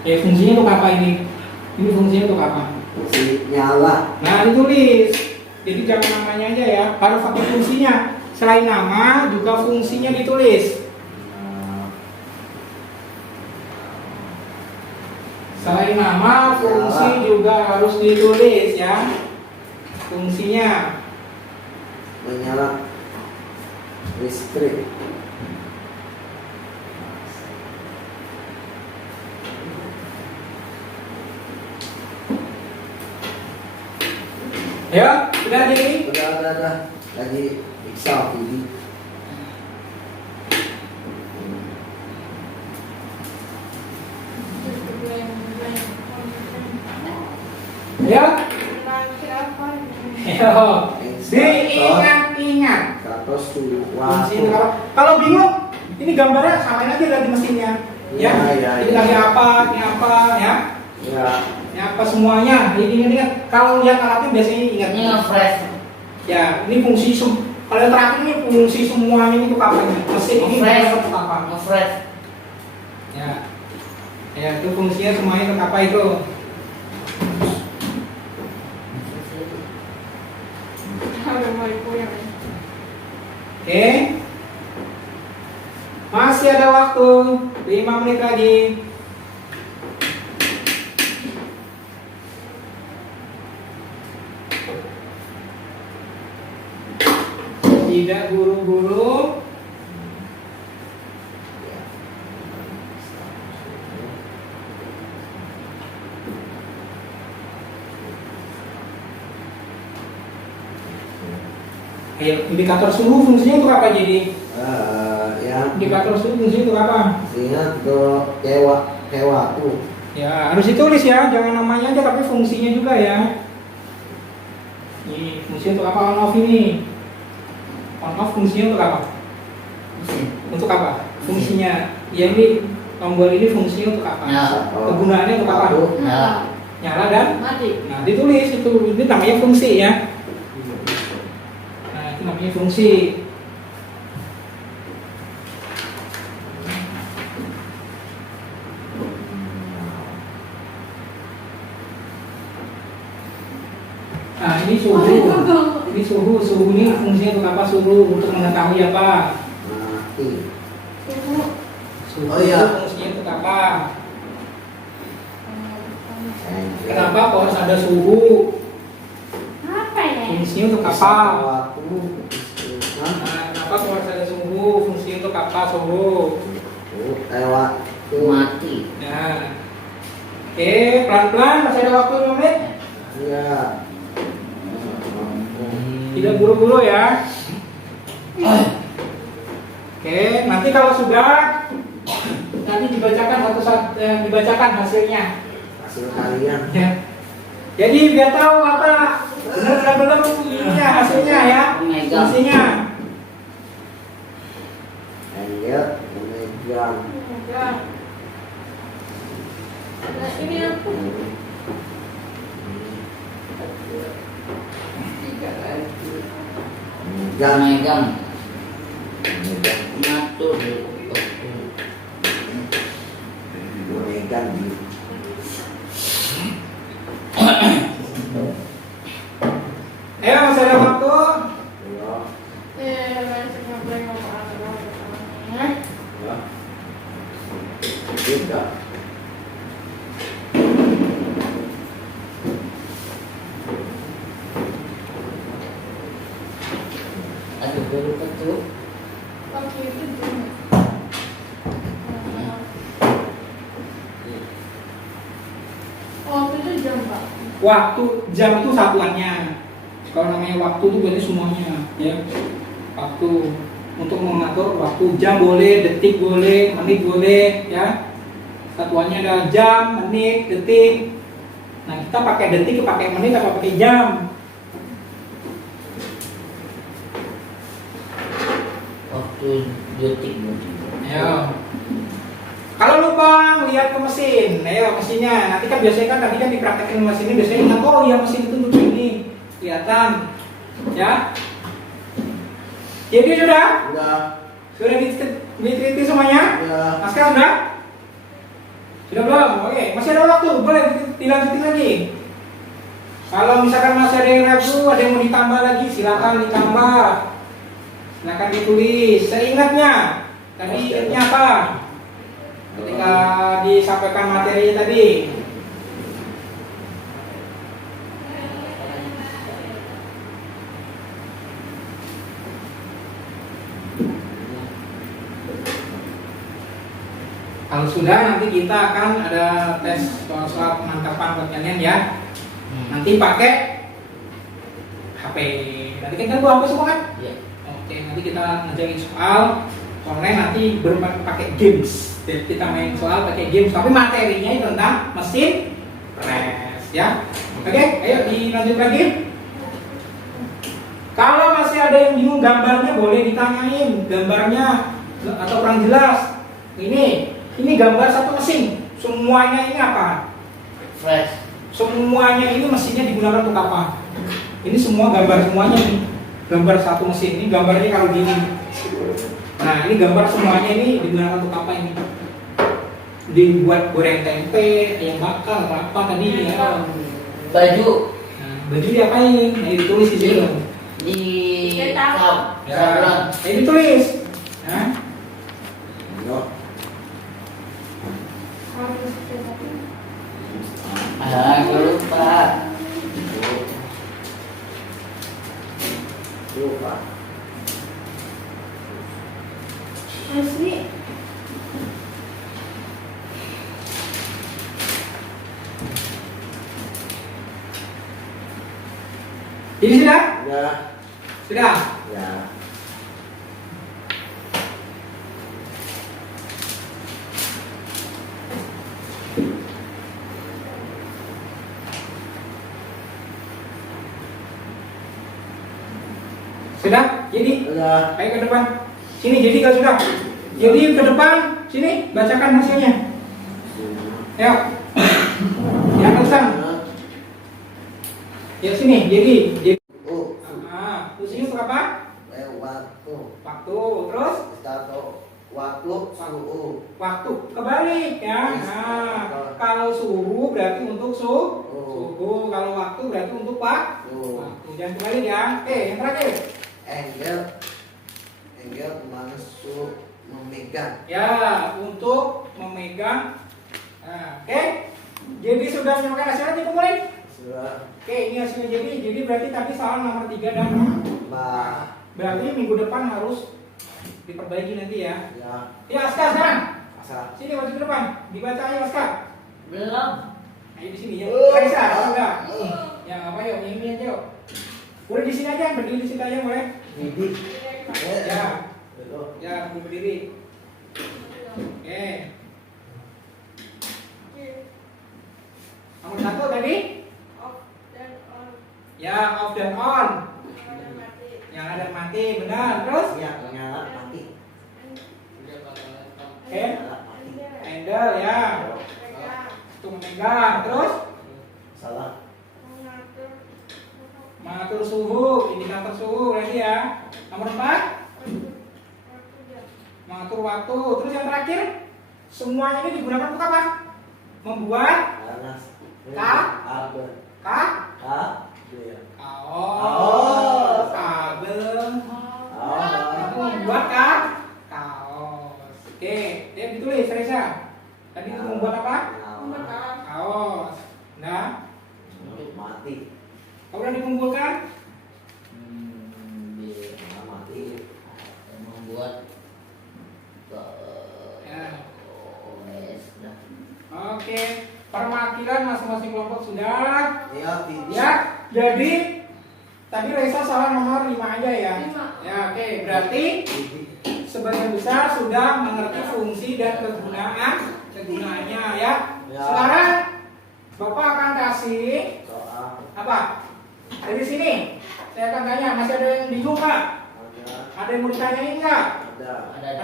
Fungsinya untuk apa ini? Ini fungsinya untuk apa? Fungsi nyala. Nah, ditulis. Jadi jangan namanya aja ya, harus pakai fungsinya. Selain nama, juga fungsinya ditulis. Selain nama, fungsi juga harus ditulis ya. Fungsinya. Menyala listrik. Ya, udah jadi. Udah. Lagi Excel TV. Ya. Ayo. Diingat-ingat. Fungsi itu apa? Kalau bingung, ini gambarnya samain aja dari mesinnya. Ya. Ini lagi apa, ini apa, ya. Ya. Ini apa semuanya. Ini ingat. Kalau lihat alatnya biasanya ingat. Ini nge-fresh. Ya, ini fungsi kalau yang terakhir ini fungsi semuanya itu apa nih? Mesin ini untuk apa? Nge-fresh. Ya. Ya, itu fungsinya semuanya untuk apa itu? Oke. Masih ada waktu 5 menit lagi. Tidak buru-buru. Indikator suhu fungsinya untuk apa jadi? Ya. Indikator suhu fungsinya untuk apa? Ingat untuk waktu. Ya harus ditulis ya, jangan namanya aja tapi fungsinya juga ya. Ini fungsinya untuk apa on off ini? On off fungsinya untuk apa? Mesin. untuk apa? Fungsinya. Ya ini tombol ini fungsinya untuk apa? Nyala. Kegunaannya untuk apa? Nyala. Nyala dan Mati. nah ditulis itu namanya fungsi ya. Nah itu namanya fungsi. Nah ini suhu. Ini suhu ini fungsinya untuk apa? Suhu untuk mengetahui apa? Mati. Suhu Oh, iya. fungsinya untuk apa? Sengkel. Kenapa kok harus ada suhu? Apa ya? Fungsinya untuk apa? Waktu. Hah? Nah, kenapa kok harus ada suhu? Fungsinya untuk apa suhu? Waktu. Mati. Nah, oke, pelan-pelan masih ada waktu 5 menit. Iya. Tidak buru-buru ya. Oke, nanti kalau sudah nanti dibacakan dibacakan hasilnya. Hasil kalian. Ya. Jadi biar tahu apa benar-benar ininya hasilnya ya. Megang. Fungsinya. Lanjut. Memegang. Nah, ini aku Memegang. Megang. Memegang. Ngatur. Memegang di. Ayo masih ada waktu. Ya. Ya. Tiga. Aduh, gue lupa tuh. waktu itu jam. Waktu itu jam Pak. Waktu jam itu satuannya. Kalau namanya waktu itu berarti semuanya ya. Waktu untuk mengatur waktu jam boleh, detik boleh, menit boleh ya. Satuannya adalah jam, menit, detik. Nah kita pakai detik, pakai menit, atau pakai jam? Waktu detik mungkin. Ayo. Kalau lupa lihat ke mesin, ayo mesinnya. Nanti kan biasanya kan tadi kan dipraktekin mesin ini biasanya ingat oh iya mesin itu begini, kelihatan, ya. Jadi sudah diteliti semuanya. Udah. Naskah sudah? Sudah belum? Oke, masih ada waktu, boleh dilanjutin lagi. Kalau misalkan masih ada yang ragu, ada yang mau ditambah lagi, silakan ditambah. Silakan ditulis. Seingatnya, tadi ingatnya apa? Ketika disampaikan materi tadi. Kalau sudah nanti kita akan ada tes soal-soal pemantapan buat kalian ya. Nanti pakai HP. Nanti kan gua HP semua kan? Iya. Oke, nanti kita ngerjain soal online nanti pakai games. Jadi kita main soal pakai games, tapi materinya itu tentang mesin press ya. Oke, ayo dilanjut lagi. Kalau masih ada yang bingung gambarnya boleh ditanyain gambarnya atau kurang jelas. Ini gambar satu mesin. Semuanya ini apa? Fresh. Semuanya ini mesinnya digunakan untuk apa? Ini semua gambar semuanya nih. Gambar satu mesin. Ini gambarnya kalau gini. Nah, ini gambar semuanya ini digunakan untuk apa ini? Dibuat goreng tempe, ayam bakar, apa tadi ya? Baju Nah, baju diapain? Nah, ditulis di sini. di Cetak. sablon. Ini ditulis. Nah, Harus cetak. Ah, gue lupa. Lupa. Asli. ini sudah? Udah. Sudah. Ya. Sudah? Jadi? Udah. Ayo ke depan. Sini jadi kalau sudah. Jadi ke depan, sini bacakan hasilnya. Ayo. Yang pesan. Ya sini, jadi. Oh, Fungsinya untuk apa? waktu. Waktu. Terus Satu waktu suhu. waktu. Kebalik ya. Nah, kalau suhu berarti untuk suhu. Kalau waktu berarti untuk waktu. Jangan kebalik ya. Oke, yang terakhir. Angle masuk memegang. Ya, untuk memegang. Nah, oke. Jadi sudah menemukan hasilnya dikumpulin. Sudah. Oke, ini hasilnya jadi berarti tadi salah nomor 3 dan berarti minggu depan harus diperbaiki nanti ya. Ya. Ya, Aska sekarang. Asal. Sini maju ke depan. Dibaca aja Aska. Belum. Ayo di sini ya. Raisa, sudah. Ya, apa yuk? Yang ini aja yuk. Udah di sini aja, berdiri di situ aja boleh. Bibit. Ya. Betul. Ya, berdiri. Oke. Nomor 1 tadi? Off dan on. Ya, off dan on. Ada mati. Yang ada mati, benar. Terus? Ya, nyala mati. Oke. Nyala mati. Handle ya. Pegang. Untuk memegang. Terus? Salah. Mengatur. Mengatur suhu, indikator suhu berarti ya. Nomor 4? Waktu jam. Mengatur waktu. Terus yang terakhir? Semuanya ini digunakan untuk apa? Membuat Panas. Kabel. Kabel. Kaos. Kabel. Itu membuat kaos. Oke, ya ditulis Reza. Tadi itu membuat apa? Membuat Kaos. Nah, Mati. kalau udah dikumpulkan, Mati. Membuat ya. dah. Oke, perwakilan masing-masing kelompok sudah. Ya, bibit. Ya, jadi tadi Reza salah nomor 5 aja ya. 5. Ya, oke, berarti sebagian besar sudah mengerti fungsi dan kegunaannya ya. Ya. Sekarang Bapak akan kasih Soal. apa? Dari sini saya akan tanya, masih ada yang bingung nggak? Ada. Ada yang mau ditanyain nggak? Ada.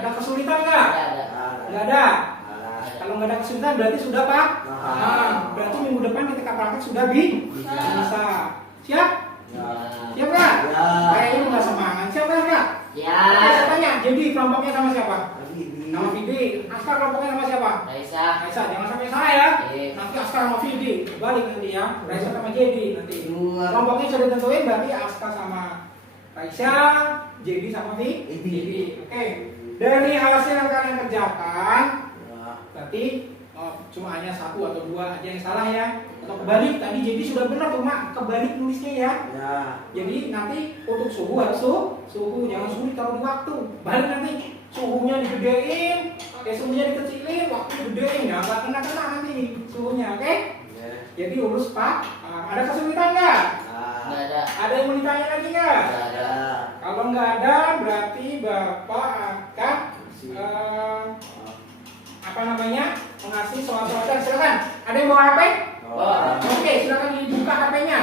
Ada kesulitan nggak? Ada. Nggak ada. Ada. Kalau nggak ada kesulitan berarti sudah Pak. Nah, berarti minggu depan ketika praktek sudah bisa. Siap? Ya. Siap nggak? Ya. Kayaknya nggak semangat. Siap nggak? Ya. Oke, saya tanya. Jadi kelompoknya sama siapa? Bibit. Sama Vidi. Askar kelompoknya sama siapa? Raisa. Raisa, jangan sampai salah ya. Iya. Nanti Askar sama Vidi balik nanti ya. Raisa sama Jadi nanti. Dua. Kelompoknya sudah ditentuin berarti Askar sama Raisa, Jadi sama Vidi. Vidi. Oke. Dari hasil yang kalian kerjakan, Ya. berarti cuma hanya 1 atau 2 aja yang salah ya. Atau kebalik tadi jadi sudah benar cuma kebalik nulisnya ya. Ya. Jadi nanti untuk suhu harus suhu, jangan suhu ditaruh di waktu. Balik nanti suhunya digedein, suhunya dikecilin, waktu digedein ya, nggak kena nanti suhunya, oke? Ya. Jadi urus Pak. Ada kesulitan nggak? Nggak ada. Ada yang mau ditanya lagi nggak? Nggak ada. Kalau nggak ada, berarti Bapak akan apa namanya mengasih soal-soal. Silakan. Ada yang bawa HP? Bawa. Oke, silakan dibuka HP-nya.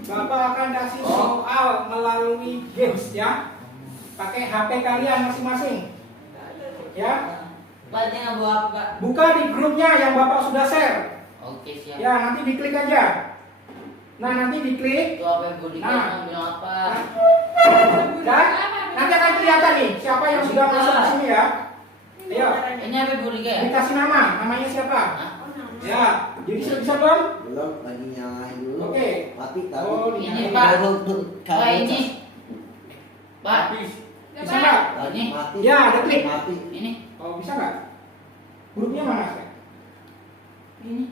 Bapak akan kasih soal melalui games ya. Pakai HP kalian masing-masing. Ya. Pak, dia nggak bawa apa, Pak? Buka di grupnya yang Bapak sudah share. Oke, siap. Ya, nanti diklik aja. Nah, nanti diklik. Itu apa yang boleh Nah. bilang apa? Dan nanti akan kelihatan nih siapa yang sudah masuk ke sini ya. Ayo, Ini apa yang boleh kayak? dikasih namanya siapa? Hah? Ya, jadi sudah bisa belum? Belum lagi nyalain dulu. Oke. Mati Oh, tadi. Ini, nyalain. Pak. Baru Pak, ini. Pak, Bisa nggak? Tadi mati. Ya, ada klik. Mati. ini. Oh, bisa nggak? Grupnya mana sih? Ini.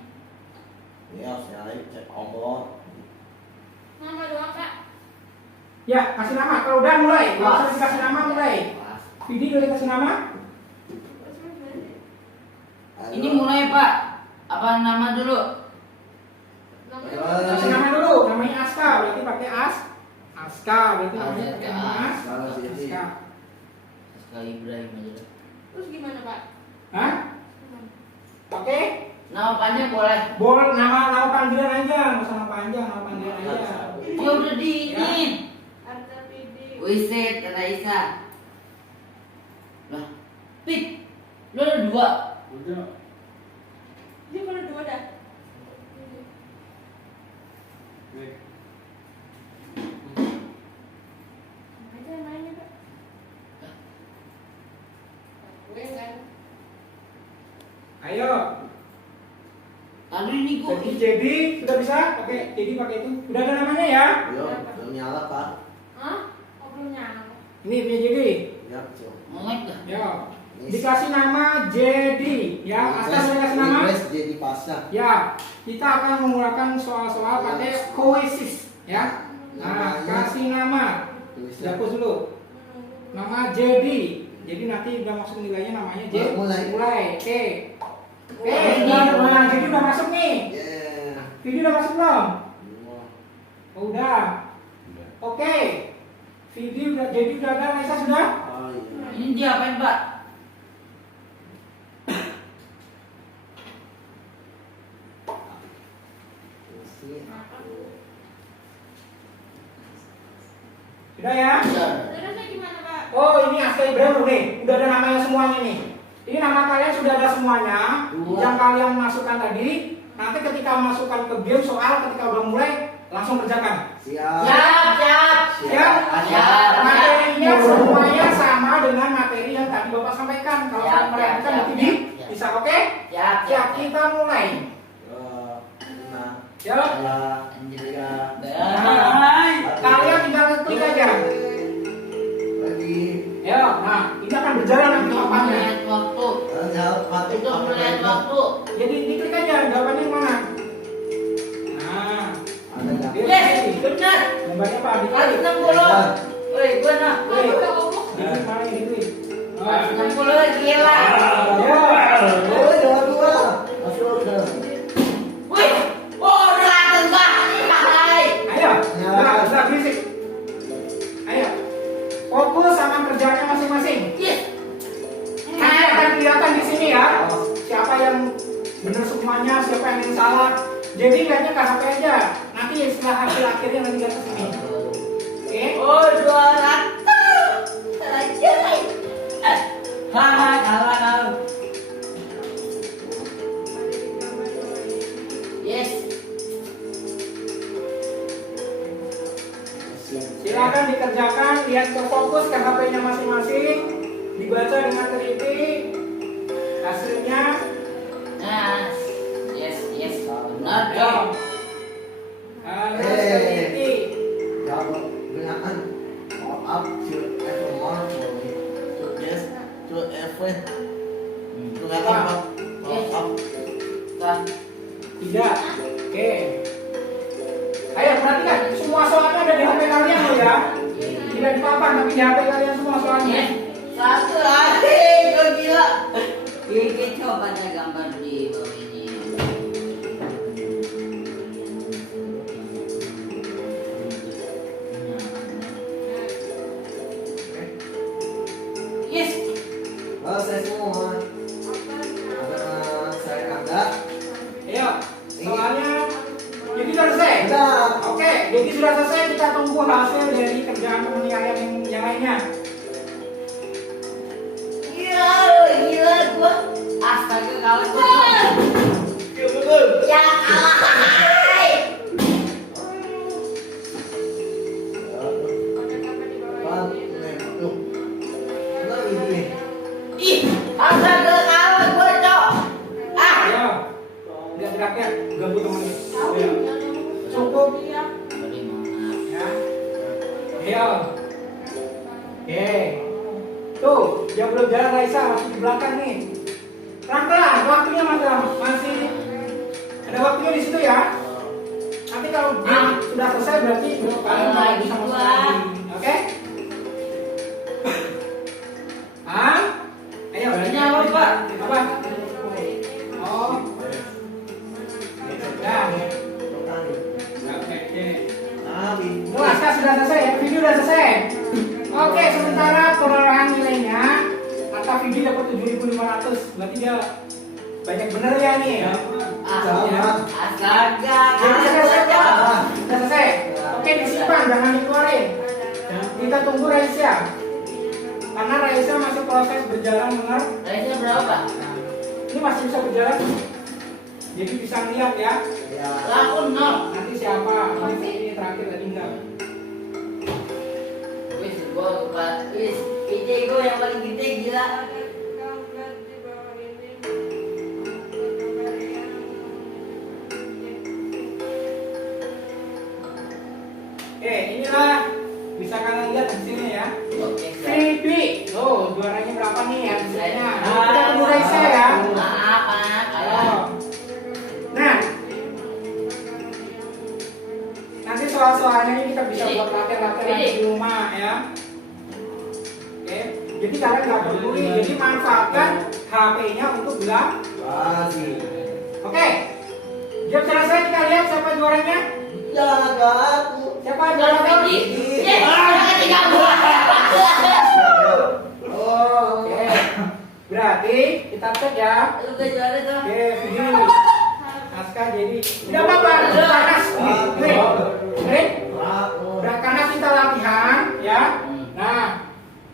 Ya, nyalain cek ombor. Nama doang Kak. Ya, kasih nama. Kalau udah mulai. Kalau sudah dikasih nama mulai. Pas. Video udah dikasih nama? Ini mulai, Pak. Apa nama dulu? Kasih nama dulu. Namanya Aska. Berarti pakai Aska. Berarti namanya pakai nama Salah sih. Aska. Sekali Ibrahim aja dah. Terus gimana Pak? Hah? Pakai Nama panjang boleh. boleh nama panggilan aja. Nggak usah nama panjang. Nama panggilan aja. Ya udah di ini. Arta PD. Wiset kata Isa. Lah, Pit. Lu ada 2. Udah. Dia baru 2 dah. Aja mainnya, Pak. Gue kan. Ayo. Tadi ini gua Jadi sudah bisa pakai pakai itu. Udah ada namanya ya. Yo, belum nyala Pak. Hah? Oh, belum nyala. Ini punya jadi. Ya, coba. melek dah. Ya. Dikasih nama jadi ya. Atas saya kasih nama. Request jadi pasang. Ya, kita akan menggunakan soal-soal pakai koesis ya. Nah, kasih nama. Tulisnya. Hapus dulu. Nama jadi. Jadi nanti udah masuk nilainya namanya J. Mulai. Oke. Jadi udah masuk nih. Yeah. Video udah masuk belum? Oh, udah. Oke. Video udah jadi udah ada. Raisa sudah? Oh iya. Ini dia apain, Pak? Isi. Sudah ya? Terusnya gimana, Pak? Oh, ini Aska Ibrahim nih. Udah ada namanya semuanya nih. Ini nama kalian sudah ada semuanya. Yang kalian masukkan tadi. Nanti ketika masukkan ke game soal, ketika udah mulai, langsung kerjakan. Siap. Siap. Siap? Siap. Materinya semuanya sama dengan materi yang tadi Bapak sampaikan. Kalau Siap, kalian merayakan siap, nanti siap, siap. bisa oke? Siap. Siap, kita mulai. Nah. Siap? Tiga. Hai. Kalian tinggal klik aja. Lagi. Ya, nah ini akan berjalan nanti papannya. Melihat waktu. Jawab mati. Untuk melihat waktu. Jadi diklik aja jawabannya yang mana. Nah, Ada nggak? Yes, benar. gambarnya Pak dikali. 60. Woi, gua nak. Woi, Udah ngomong. diklik mana yang diklik? 60 gila. Ya. Oh, dua. Masuk udah. Wih, oh udah tengah. Hai. Ayo, sudah berisik. Ayo, fokus sama kerjaannya masing-masing. Yes. Nanti akan kelihatan di sini ya. Siapa yang benar semuanya, siapa yang salah. Jadi lihatnya ke HP aja. Nanti setelah hasil akhirnya nanti lihat ke sini. Oke? Oh 200. Aja. Haha, kalah kau. Yes. Silakan dikerjakan, lihat ke fokus ke HP-nya masing-masing, dibaca dengan teliti hasilnya. Nah, yes, yes. Benar, Ayo. Jom. Harus teliti. Jawab dengan all up to everyone for me. To yes, to everyone. Kelihatan Pak. All up. Kan. Tidak. Oke. Ayo perhatikan, semua soalnya ada di HP kalian loh ya. Tidak di papan, tapi di HP kalian semua soalnya. Yes. Satu lagi, kau gila. Ini coba ada gambar di bawah ini. Yes. Halo saya semua. Ada saya Angga. Ayo, soalnya jadi sudah selesai. Udah. Oke, jadi sudah selesai. Kita tunggu hasil dari kerjaan penilaian yang lainnya. Gila, gila gua. Astaga kalah gua. Ya kalah. Hai. Kontak apa di bawah Pan, ini? tuh. Nah ini. Ih, astaga kalah gua, Cok. Ah. Ayo, tidak geraknya, gabut temannya. Tahu, Ayo, jangan ngomong. cukup. Iya. Ya. Ayo. Oke. Tuh, yang belum jalan Raisa masih di belakang nih. Pelan-pelan, waktunya masih ada waktunya di situ ya. Nanti kalau dia sudah selesai berarti kalian mau bisa masuk lagi. Oke? Ayo. Ini apa, Pak? Apa? Oh. Ya. Oke. Muaska sudah selesai ya, video sudah selesai. Oke, sementara perolehan nilainya kata video dapat 7.500, berarti dia banyak bener ya nih ya. Astaga. Jadi sudah selesai, Cok. sudah selesai. Oke, disimpan, jangan dikeluarin. Kita tunggu Raisya. Karena Raisa masih proses berjalan benar. Raisa berapa? Ini masih bisa berjalan. Jadi bisa lihat ya. Ya. Lah aku 0. Nanti siapa? Ini terakhir tadi enggak. Wis gua lupa. Wis ide gua yang paling gede gila. Oke, inilah bisa kalian lihat di sini ya. Oke, siap. Pipi. Oh, juaranya berapa nih ya? Misalnya. Ah, Kita tunggu Raisa ya. Maaf, Pak. Oh. Nah, nanti soal-soalnya ini kita bisa buat latihan-latihan di rumah ya. Oke, jadi kalian nggak perlu jadi manfaatkan HP-nya untuk belajar. Masih. Oke, jam selesai kita lihat siapa juaranya. Jangan agak aku. Siapa juaranya? Yes, jangan tinggal gua. Oh. Oke, berarti kita cek ya. Lu ke juara tuh. Oke, Vidi, Aska jadi tidak apa-apa, panas. Nih, karena kita latihan ya. Nah,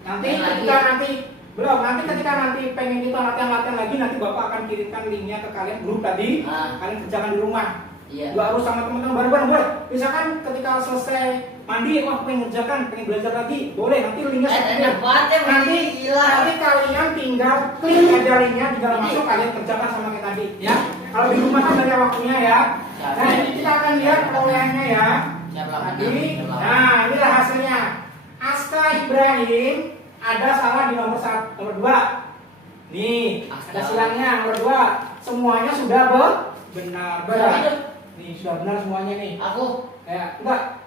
nanti ketika nanti pengen kita latihan lagi, nanti bapak akan kirimkan linknya ke kalian grup tadi. Kalian kerjakan di rumah. Iya. Gua harus sama teman-teman bareng-bareng boleh. Misalkan ketika selesai mandi, wah pengen ngerjakan, pengen belajar lagi, boleh. Nanti linknya saya kirim. Enak banget ya, Nanti gila. kalian tinggal klik aja linknya, tinggal masuk kalian kerjakan sama kayak tadi ya. Kalau di rumah kan banyak waktunya ya. Nah ini kita akan lihat perolehannya ya. Tadi, nah inilah hasilnya. Aska Ibrahim ada salah di nomor 2. Nih, ada silangnya nomor 2. Semuanya sudah benar. Nih sudah benar semuanya nih. Aku. Ya, enggak.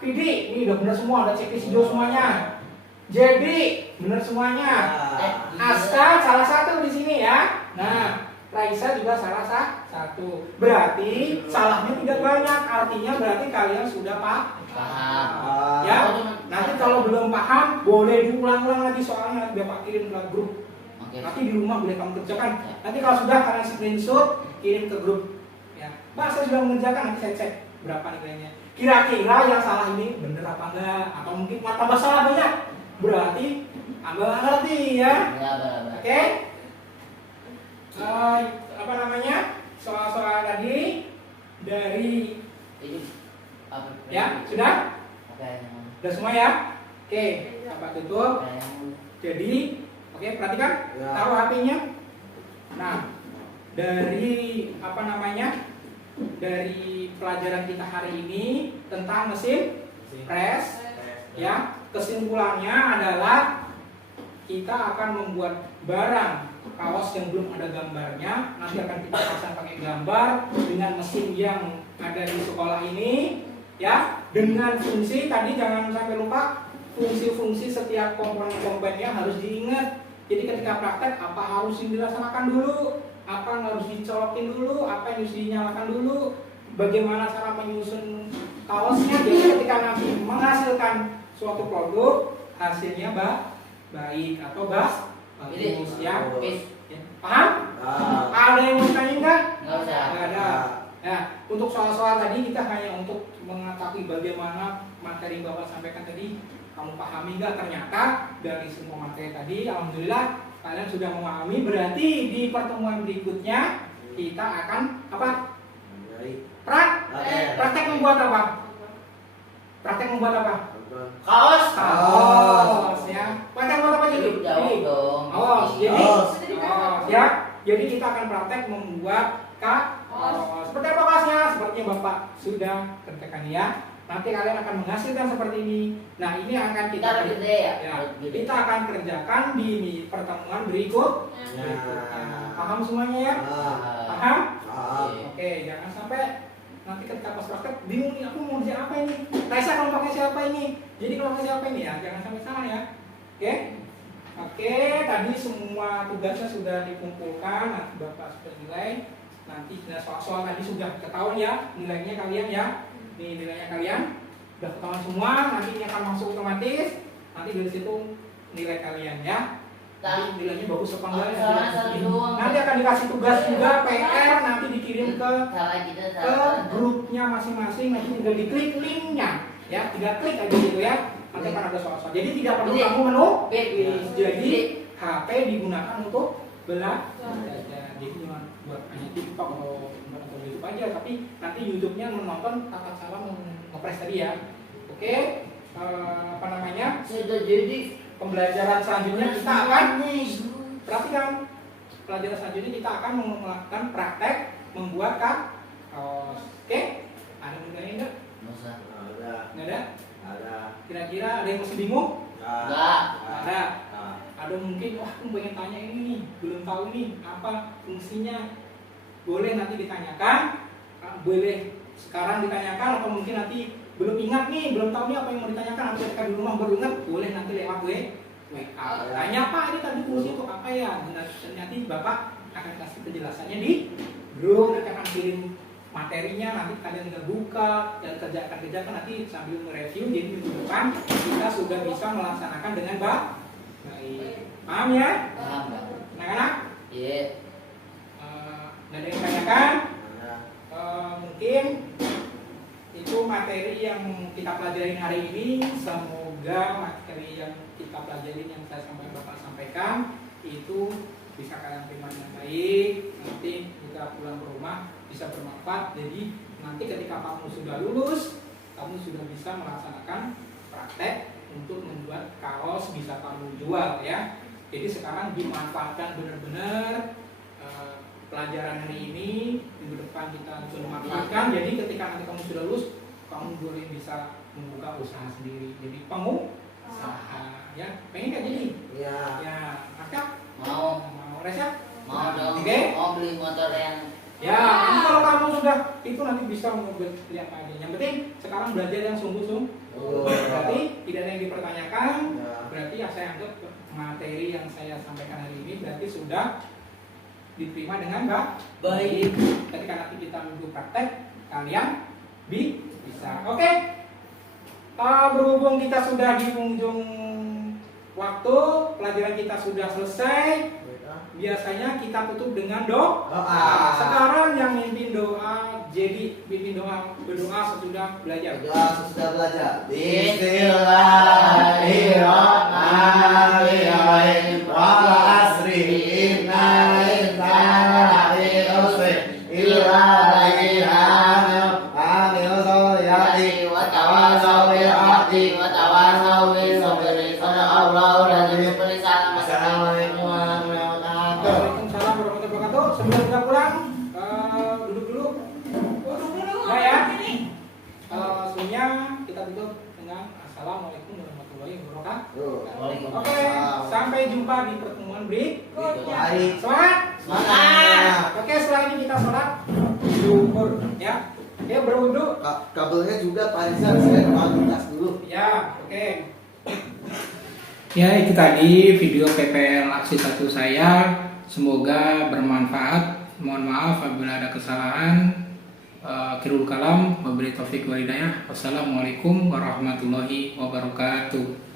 Pidi, ini udah benar semua, ada checklist hijau semuanya. Jadi benar semuanya. Aska salah satu di sini ya. Nah, Raisa juga salah satu. Berarti salahnya tidak banyak. Artinya berarti kalian sudah paham. Ya. Nanti kalau belum paham, boleh diulang-ulang lagi soalnya nanti Bapak kirim ke grup. Nanti di rumah boleh kamu kerjakan. Nanti kalau sudah kalian screenshot, kirim ke grup. Ya, Pak saya sudah mengerjakan, nanti saya cek berapa nilainya. Kira-kira yang salah ini benar apa enggak? Atau mungkin tambah salah banyak? Berarti Anda ngerti ya? Oke? Apa namanya? Soal-soal tadi dari ya sudah? Sudah semua ya? Oke, Bapak tutup. Jadi oke, perhatikan, Ya. taruh HP-nya. Nah, dari apa namanya? Dari pelajaran kita hari ini tentang mesin press, ya, kesimpulannya adalah kita akan membuat barang kaos yang belum ada gambarnya. Nanti akan kita pasang pakai gambar dengan mesin yang ada di sekolah ini, ya, dengan fungsi tadi jangan sampai lupa fungsi-fungsi setiap komponen-komponennya harus diingat. Jadi ketika praktek apa harus dilaksanakan dulu, apa yang harus dicolokin dulu, apa yang harus dinyalakan dulu, bagaimana cara menyusun kaosnya. Jadi ketika nanti menghasilkan suatu produk hasilnya baik atau bagus ya. Paham? Ada yang mau tanya enggak? Enggak ada. Nah, untuk soal-soal tadi kita hanya untuk mengetahui bagaimana materi Bapak sampaikan tadi kamu pahami nggak. Ternyata dari semua materi tadi alhamdulillah kalian sudah memahami. Berarti di pertemuan berikutnya kita akan apa? Praktek membuat apa? Praktek membuat apa? Kaos. Ya. Praktek membuat apa jadi? Jauh dong. Ya. Jadi kita akan praktek membuat kaos. Seperti apa kaosnya? Seperti yang Bapak sudah kerjakan ya. Nanti kalian akan menghasilkan seperti ini. Nah, ini akan kita kita akan kerjakan di pertemuan berikutnya. Paham semuanya ya? Paham? Oke, jangan sampai nanti ketika pas praktek bingung nih aku mau kerja apa ini? Raisa kelompoknya siapa ini? Jadi kelompoknya siapa ini ya? Jangan sampai salah ya. Oke, tadi semua tugasnya sudah dikumpulkan. Nanti Bapak sudah nilai. Nanti soal-soal tadi sudah ketahuan ya nilainya kalian ya. Ini nilainya kalian sudah ketahuan semua. Nanti ini akan masuk otomatis. Nanti dari situ nilai kalian ya. Nanti nilainya bagus apa enggak ya. Nanti akan dikasih tugas juga PR. Nanti dikirim ke grupnya masing-masing. Nanti tinggal diklik linknya ya. Tinggal klik aja gitu ya. nanti akan ada soal-soal. Jadi tidak perlu Ini. kamu menu. Baby. Jadi HP digunakan untuk belajar. Jadi cuma buat hanya TikTok atau YouTube aja, tapi nanti YouTube-nya menonton tata cara ngepres tadi ya. Oke, apa namanya? Sudah jadi Pembelajaran selanjutnya kita akan perhatikan. Pelajaran selanjutnya kita akan melakukan praktek membuat kaos. Oke, ada yang bertanya enggak? Masa? Ada. Nggak ada? Ada. Kira-kira ada yang masih bingung? Enggak. Ada. Ada mungkin, wah aku pengen tanya ini nih, belum tahu nih apa fungsinya. Boleh nanti ditanyakan, boleh sekarang ditanyakan, atau mungkin nanti belum ingat nih, belum tahu nih apa yang mau ditanyakan, atau ketika di rumah baru ingat, boleh nanti lewat WA. Tanya Pak, ini tadi fungsi untuk apa ya? Dan nanti Bapak akan kasih penjelasannya di grup, nanti akan kirim materinya, nanti kalian tinggal buka dan kerjakan nanti sambil mereview. Jadi minggu depan kita sudah bisa melaksanakan dengan baik. Paham ya? Paham, Pak? Anak-anak? Iya. Nggak ada yang tanyakan? Ada. Mungkin itu materi yang kita pelajarin hari ini. Semoga materi yang kita pelajarin yang saya sampaikan itu bisa kalian terima dengan baik. Nanti kita pulang ke rumah bisa bermanfaat. Jadi nanti ketika kamu sudah lulus, kamu sudah bisa melaksanakan praktek untuk membuat kaos bisa kamu jual ya. Jadi sekarang dimanfaatkan benar-benar pelajaran hari ini, minggu depan kita sudah manfaatkan. Jadi ketika nanti kamu sudah lulus, kamu boleh bisa membuka usaha sendiri. Jadi pengusaha ya. Pengen nggak jadi? Iya. Ya, Akak? Mau. Mau Reza? Mau dong. Oke. Mau beli motor yang Ya, nanti kalau kamu sudah itu nanti bisa beli apa aja. Yang penting sekarang belajar yang sungguh-sungguh. Berarti tidak ada yang dipertanyakan. Ya. Berarti ya saya anggap materi yang saya sampaikan hari ini berarti sudah diterima dengan baik. Ketika nanti kita minggu praktek, kalian bisa. Oke. Berhubung kita sudah di ujung waktu, pelajaran kita sudah selesai. Biasanya kita tutup dengan doa. Sekarang yang mimpin doa, jadi mimpin doa berdoa sesudah belajar. Sudah belajar. Bismillahirrahmanirrahim. Wal asri innal insana lafi khusr illa alladziina amanu solihati wa tawasaw bil haqqi wa tawasaw bis sabri. Sadaqallahu al-azim. Assalamualaikum warahmatullahi wabarakatuh. Waalaikumsalam warahmatullahi wabarakatuh. Sebelum kita pulang, duduk dulu. Nah ya. Langsungnya kita tutup dengan Assalamualaikum warahmatullahi wabarakatuh. Oke, sampai jumpa di pertemuan berikutnya. Semangat. Semangat. Oke, setelah ini kita sholat zuhur ya. Ya, berwudu. Kabelnya juga Pak Rizal, saya mau tas dulu. Ya, oke. Ya, itu tadi video PPL aksi 1 saya. Semoga bermanfaat. Mohon maaf apabila ada kesalahan. Akhirul kalam, wabillahi taufiq wal hidayah. Wassalamualaikum warahmatullahi wabarakatuh.